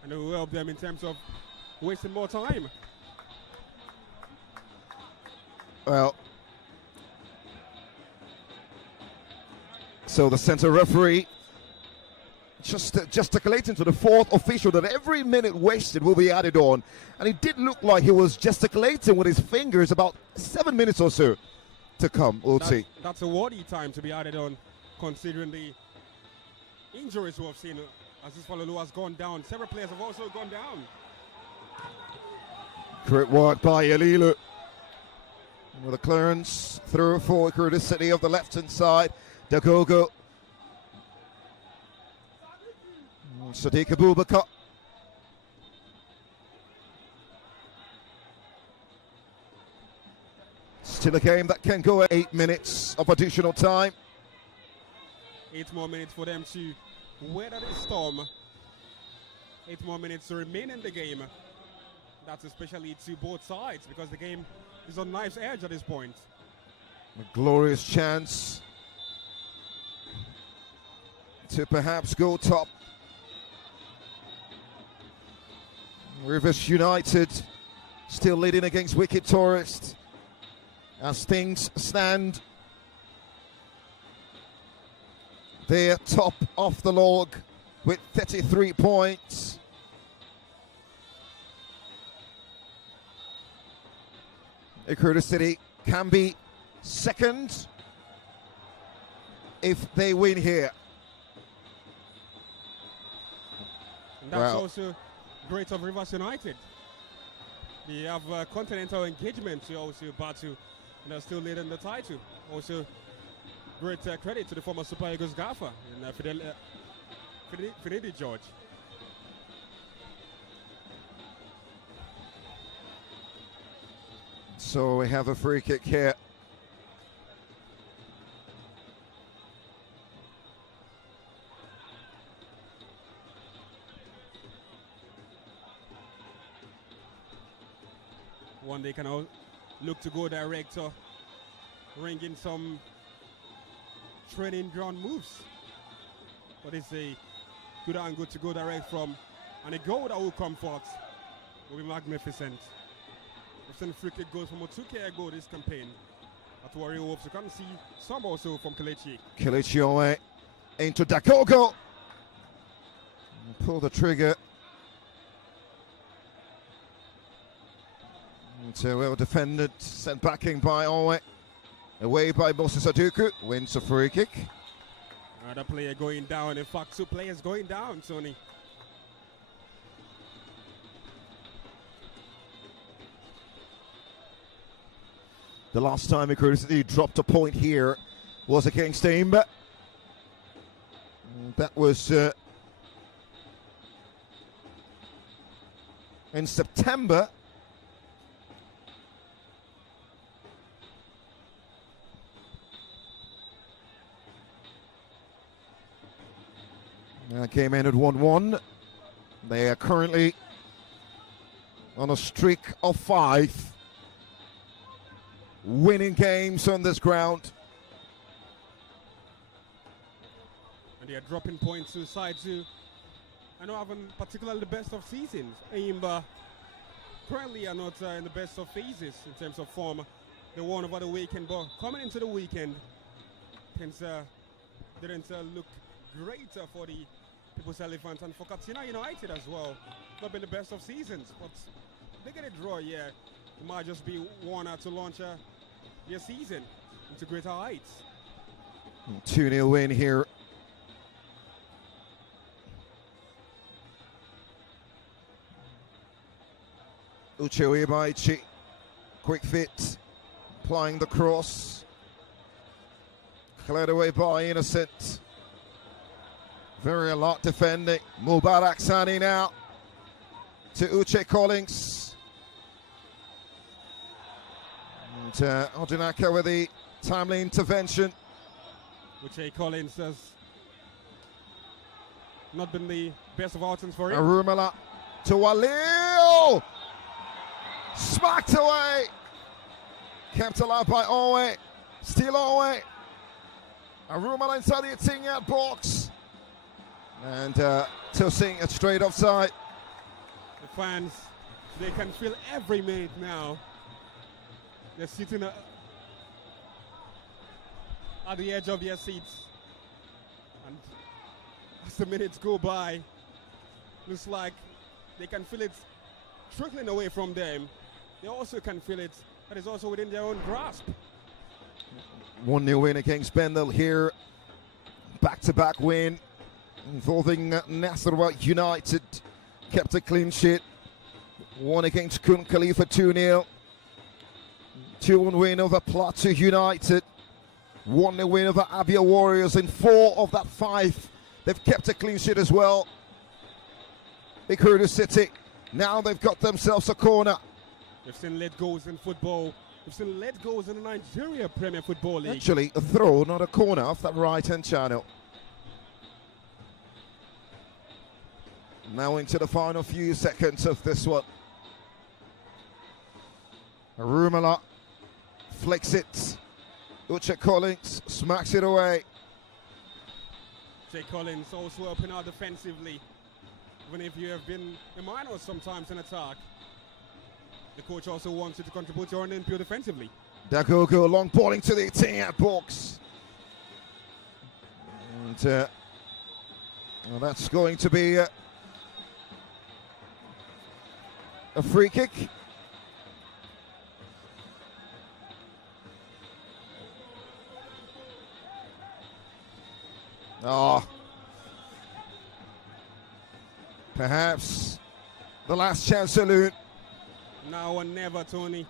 and it will help them in terms of wasting more time. Well, so the center referee just gesticulating to the fourth official that every minute wasted will be added on. And it did look like he was gesticulating with his fingers about 7 minutes or so to come, we'll see. That's a worthy time to be added on, considering the injuries we have seen. Aziz Falulu has gone down. Several players have also gone down. Great work by Elilu. With a clearance through for Ikorodu City of the left-hand side. Dagogo. Sadiq Abubakar. Still a game that can go at 8 minutes of additional time. 8 more minutes for them to weather the storm. 8 more minutes to remain in the game. That's especially to both sides because the game is on knife's edge at this point. A glorious chance to perhaps go top. Rivers United still leading against Wicked Tourist as things stand. They're top of the log with 33 points. Ikorodu City can be second if they win here. And that's also great of Rivers United. They have continental engagement to also battle and are still leading the title. Also, great credit to the former Super Eagles gaffer and Finidi George. So we have a free kick here. One they can all look to go direct or ring in some training ground moves. But it's a good angle to go direct from, and a goal that will come forth will be magnificent. We've seen free kick goals from Otuke ago this campaign at Warrior Wolves. You can see some also from Kelechi. Kelechi away into Dakogo. Pull the trigger. It's well defended, sent backing by Owe. Away by Moses Aduku, wins a free kick. Another player going down. In fact, 2 players going down, Tony. The last time Ikorodu City dropped a point here was against Imba. That was in September. Game ended 1-1. They are currently on a streak of 5 winning games on this ground. And they are dropping points to sides who I know haven't particularly the best of seasons. Aimba currently are not in the best of phases in terms of form. They won over the weekend, but coming into the weekend, things didn't look greater for the People's Elephants and for Katsina United as well. Not been the best of seasons, but they get a draw, yeah. It might just be one to launch their season into greater heights. 2-0 win here. Uche Uebaichi, quick fit, applying the cross. Cleared away by Innocent. Very alert defending. Mubarak Sani now to Uche Collins. And Odinaka with the timely intervention. Uche Collins has not been the best of outings for him. Arumala to Walil. Smacked away. Kept alive by Owe. Still Owe. Arumala inside the 18-yard box. And tossing it straight offside. The fans, they can feel every minute now. They're sitting at the edge of their seats. And as the minutes go by, looks like they can feel it trickling away from them. They also can feel it, that is also within their own grasp. 1-0 win against Bendel here. Back-to-back win involving Nasarawa United. Kept a clean sheet. Won against Kun Khalifa 2-0. 2-1 win over Plateau United. 1-0 win over Abia Warriors. In 4 of that 5, they've kept a clean sheet as well. Ikorodu City, now they've got themselves a corner. We've seen late goals in football. We've seen late goals in the Nigerian Premier Football League. Actually, a throw, not a corner, off that right-hand channel. Now into the final few seconds of this one. Arumala flicks it. Uche Collins smacks it away. Jay Collins also helping out defensively. Even if you have been a minor sometimes in attack, the coach also wants you to contribute your own input defensively. Dagogo long balling to the 18-yard box. And well, that's going to be a free kick. Oh, perhaps the last chance salute. Now or never, Tony.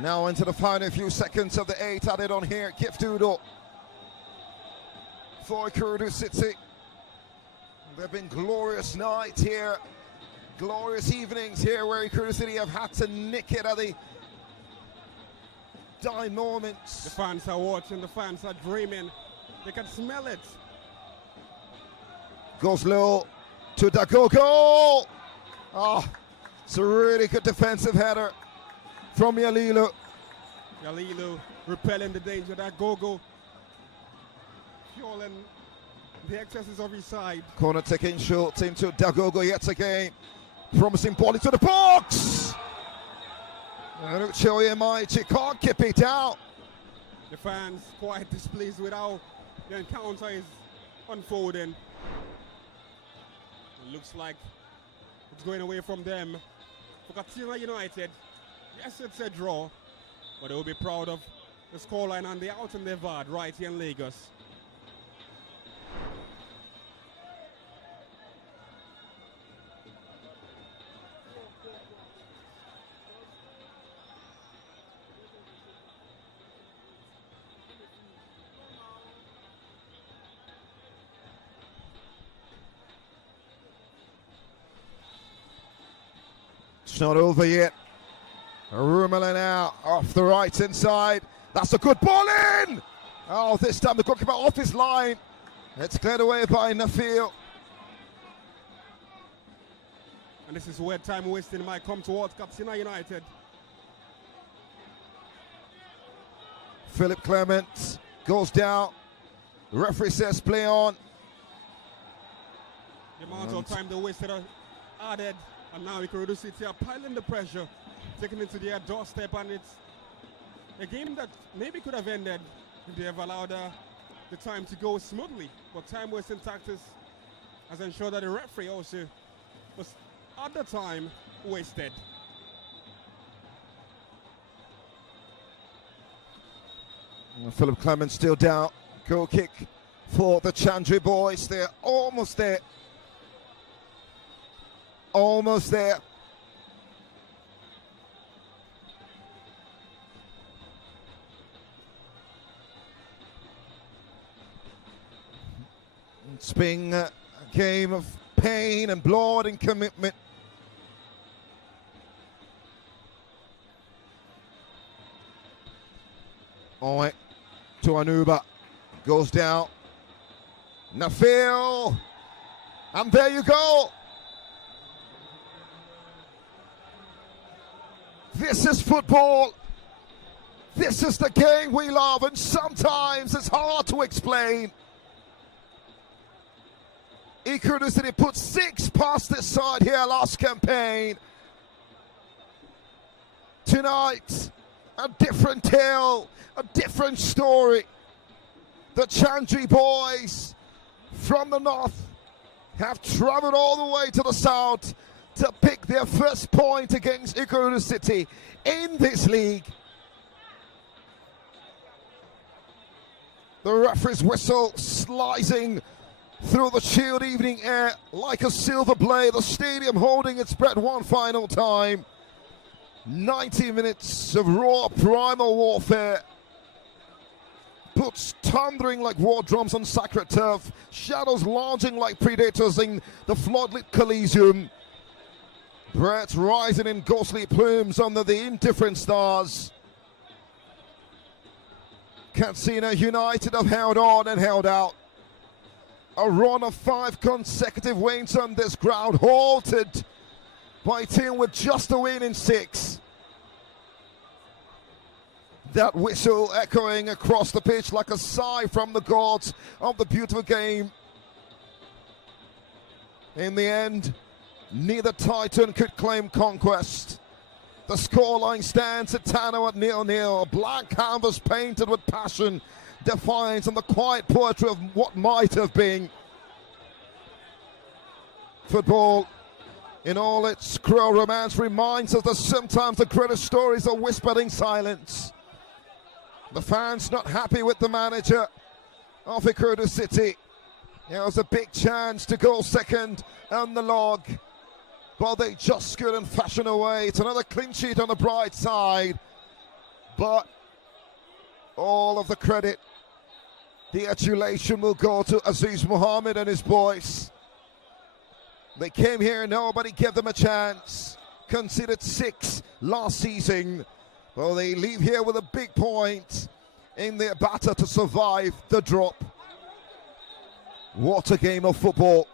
Now into the final few seconds of the 8 added on here. Kiftudo for Ikorodu City. There have been glorious nights here, glorious evenings here where Ikorodu City have had to nick it at the dying moments. The fans are watching, the fans are dreaming. They can smell it. Goes low to Dagogo. Oh, it's a really good defensive header from Yalilu. Yalilu repelling the danger. Dagogo fueling the excesses of his side. Corner taking short into Dagogo yet again. Promising ball into the box. And Uche Uebaichi can't keep it out. The fans quite displeased with how the encounter is unfolding. It looks like it's going away from them. For Katsina United, yes, it's a draw, but they will be proud of the scoreline and the outing they've had right here in Lagos. It's not over yet. Arumala now off the right hand side. That's a good ball in. Oh, this time the goalkeeper off his line. It's cleared away by Nafil. And this is where time wasting might come towards Katsina United. Philip Clement goes down. The referee says play on. The amount of time they wasted are added, and now Ikorodu City are piling the pressure, taking it to their doorstep, and it's a game that maybe could have ended if they have allowed the time to go smoothly. But time wasting tactics has ensured that the referee also was at the time wasted. Philip Clement still down. Goal kick for the Chandri boys. They're almost there. Almost there. It's been a game of pain and blood and commitment. All right, to Anuba, goes down. Nafil, and there you go. This is football. This is the game we love, and sometimes it's hard to explain. Ikorodu City put 6 past this side here last campaign. Tonight, a different tale, a different story. The Chandri boys from the north have traveled all the way to the south to pick their first point against Ikorodu City in this league. The referee's whistle slicing through the chilled evening air like a silver blade. The stadium holding its breath one final time. 90 minutes of raw primal warfare. Boots thundering like war drums on sacred turf. Shadows lounging like predators in the floodlit Coliseum. Birds rising in ghostly plumes under the indifferent stars. Katsina United have held on and held out. A run of 5 consecutive wins on this ground, halted by a team with just a win in 6. That whistle echoing across the pitch like a sigh from the gods of the beautiful game. In the end, neither Titan could claim conquest. The scoreline stands at Tano at 0-0. A blank canvas painted with passion, defiance, and the quiet poetry of what might have been. Football, in all its cruel romance, reminds us that sometimes the greatest stories are whispered in silence. The fans not happy with the manager of Ikorodu City. There was a big chance to go second on the log, but they just couldn't fashion a way. It's another clean sheet on the bright side, but all of the credit, the adulation will go to Aziz Mohammed and his boys. They came here, nobody gave them a chance. Conceded 6 last season. Well, they leave here with a big point in their battle to survive the drop. What a game of football.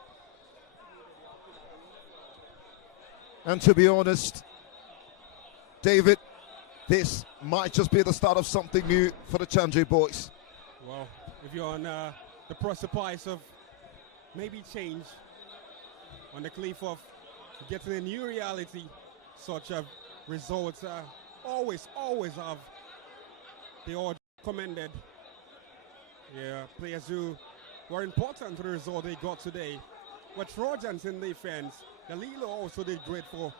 And to be honest, David, this might just be the start of something new for the Chandri boys. Well, if you're on the precipice of maybe change, on the cliff of getting a new reality, such as results always have the all commended. Yeah, players who were important to the result they got today were Trojans in defense. Galilo also did great for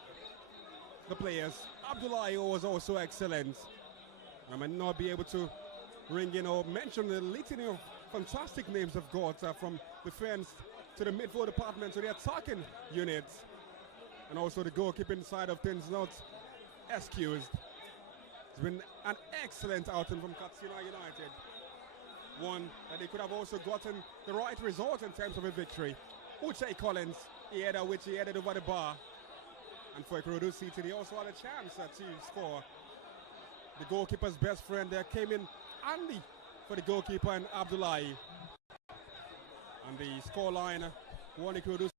the players. Abdullahi was also excellent. I might not be able to ring in or mention the litany of fantastic names of God from defense to the midfield department to the attacking units, and also the goalkeeping side of things not excused. It's been an excellent outing from Katsina United. One that they could have also gotten the right result in terms of a victory. Uche Collins, he headed over the bar. And for Ikorodu City, they also had a chance to score the goalkeeper's best friend there, came in Andy for the goalkeeper and Abdullahi. And the scoreline, 1 Ikorodu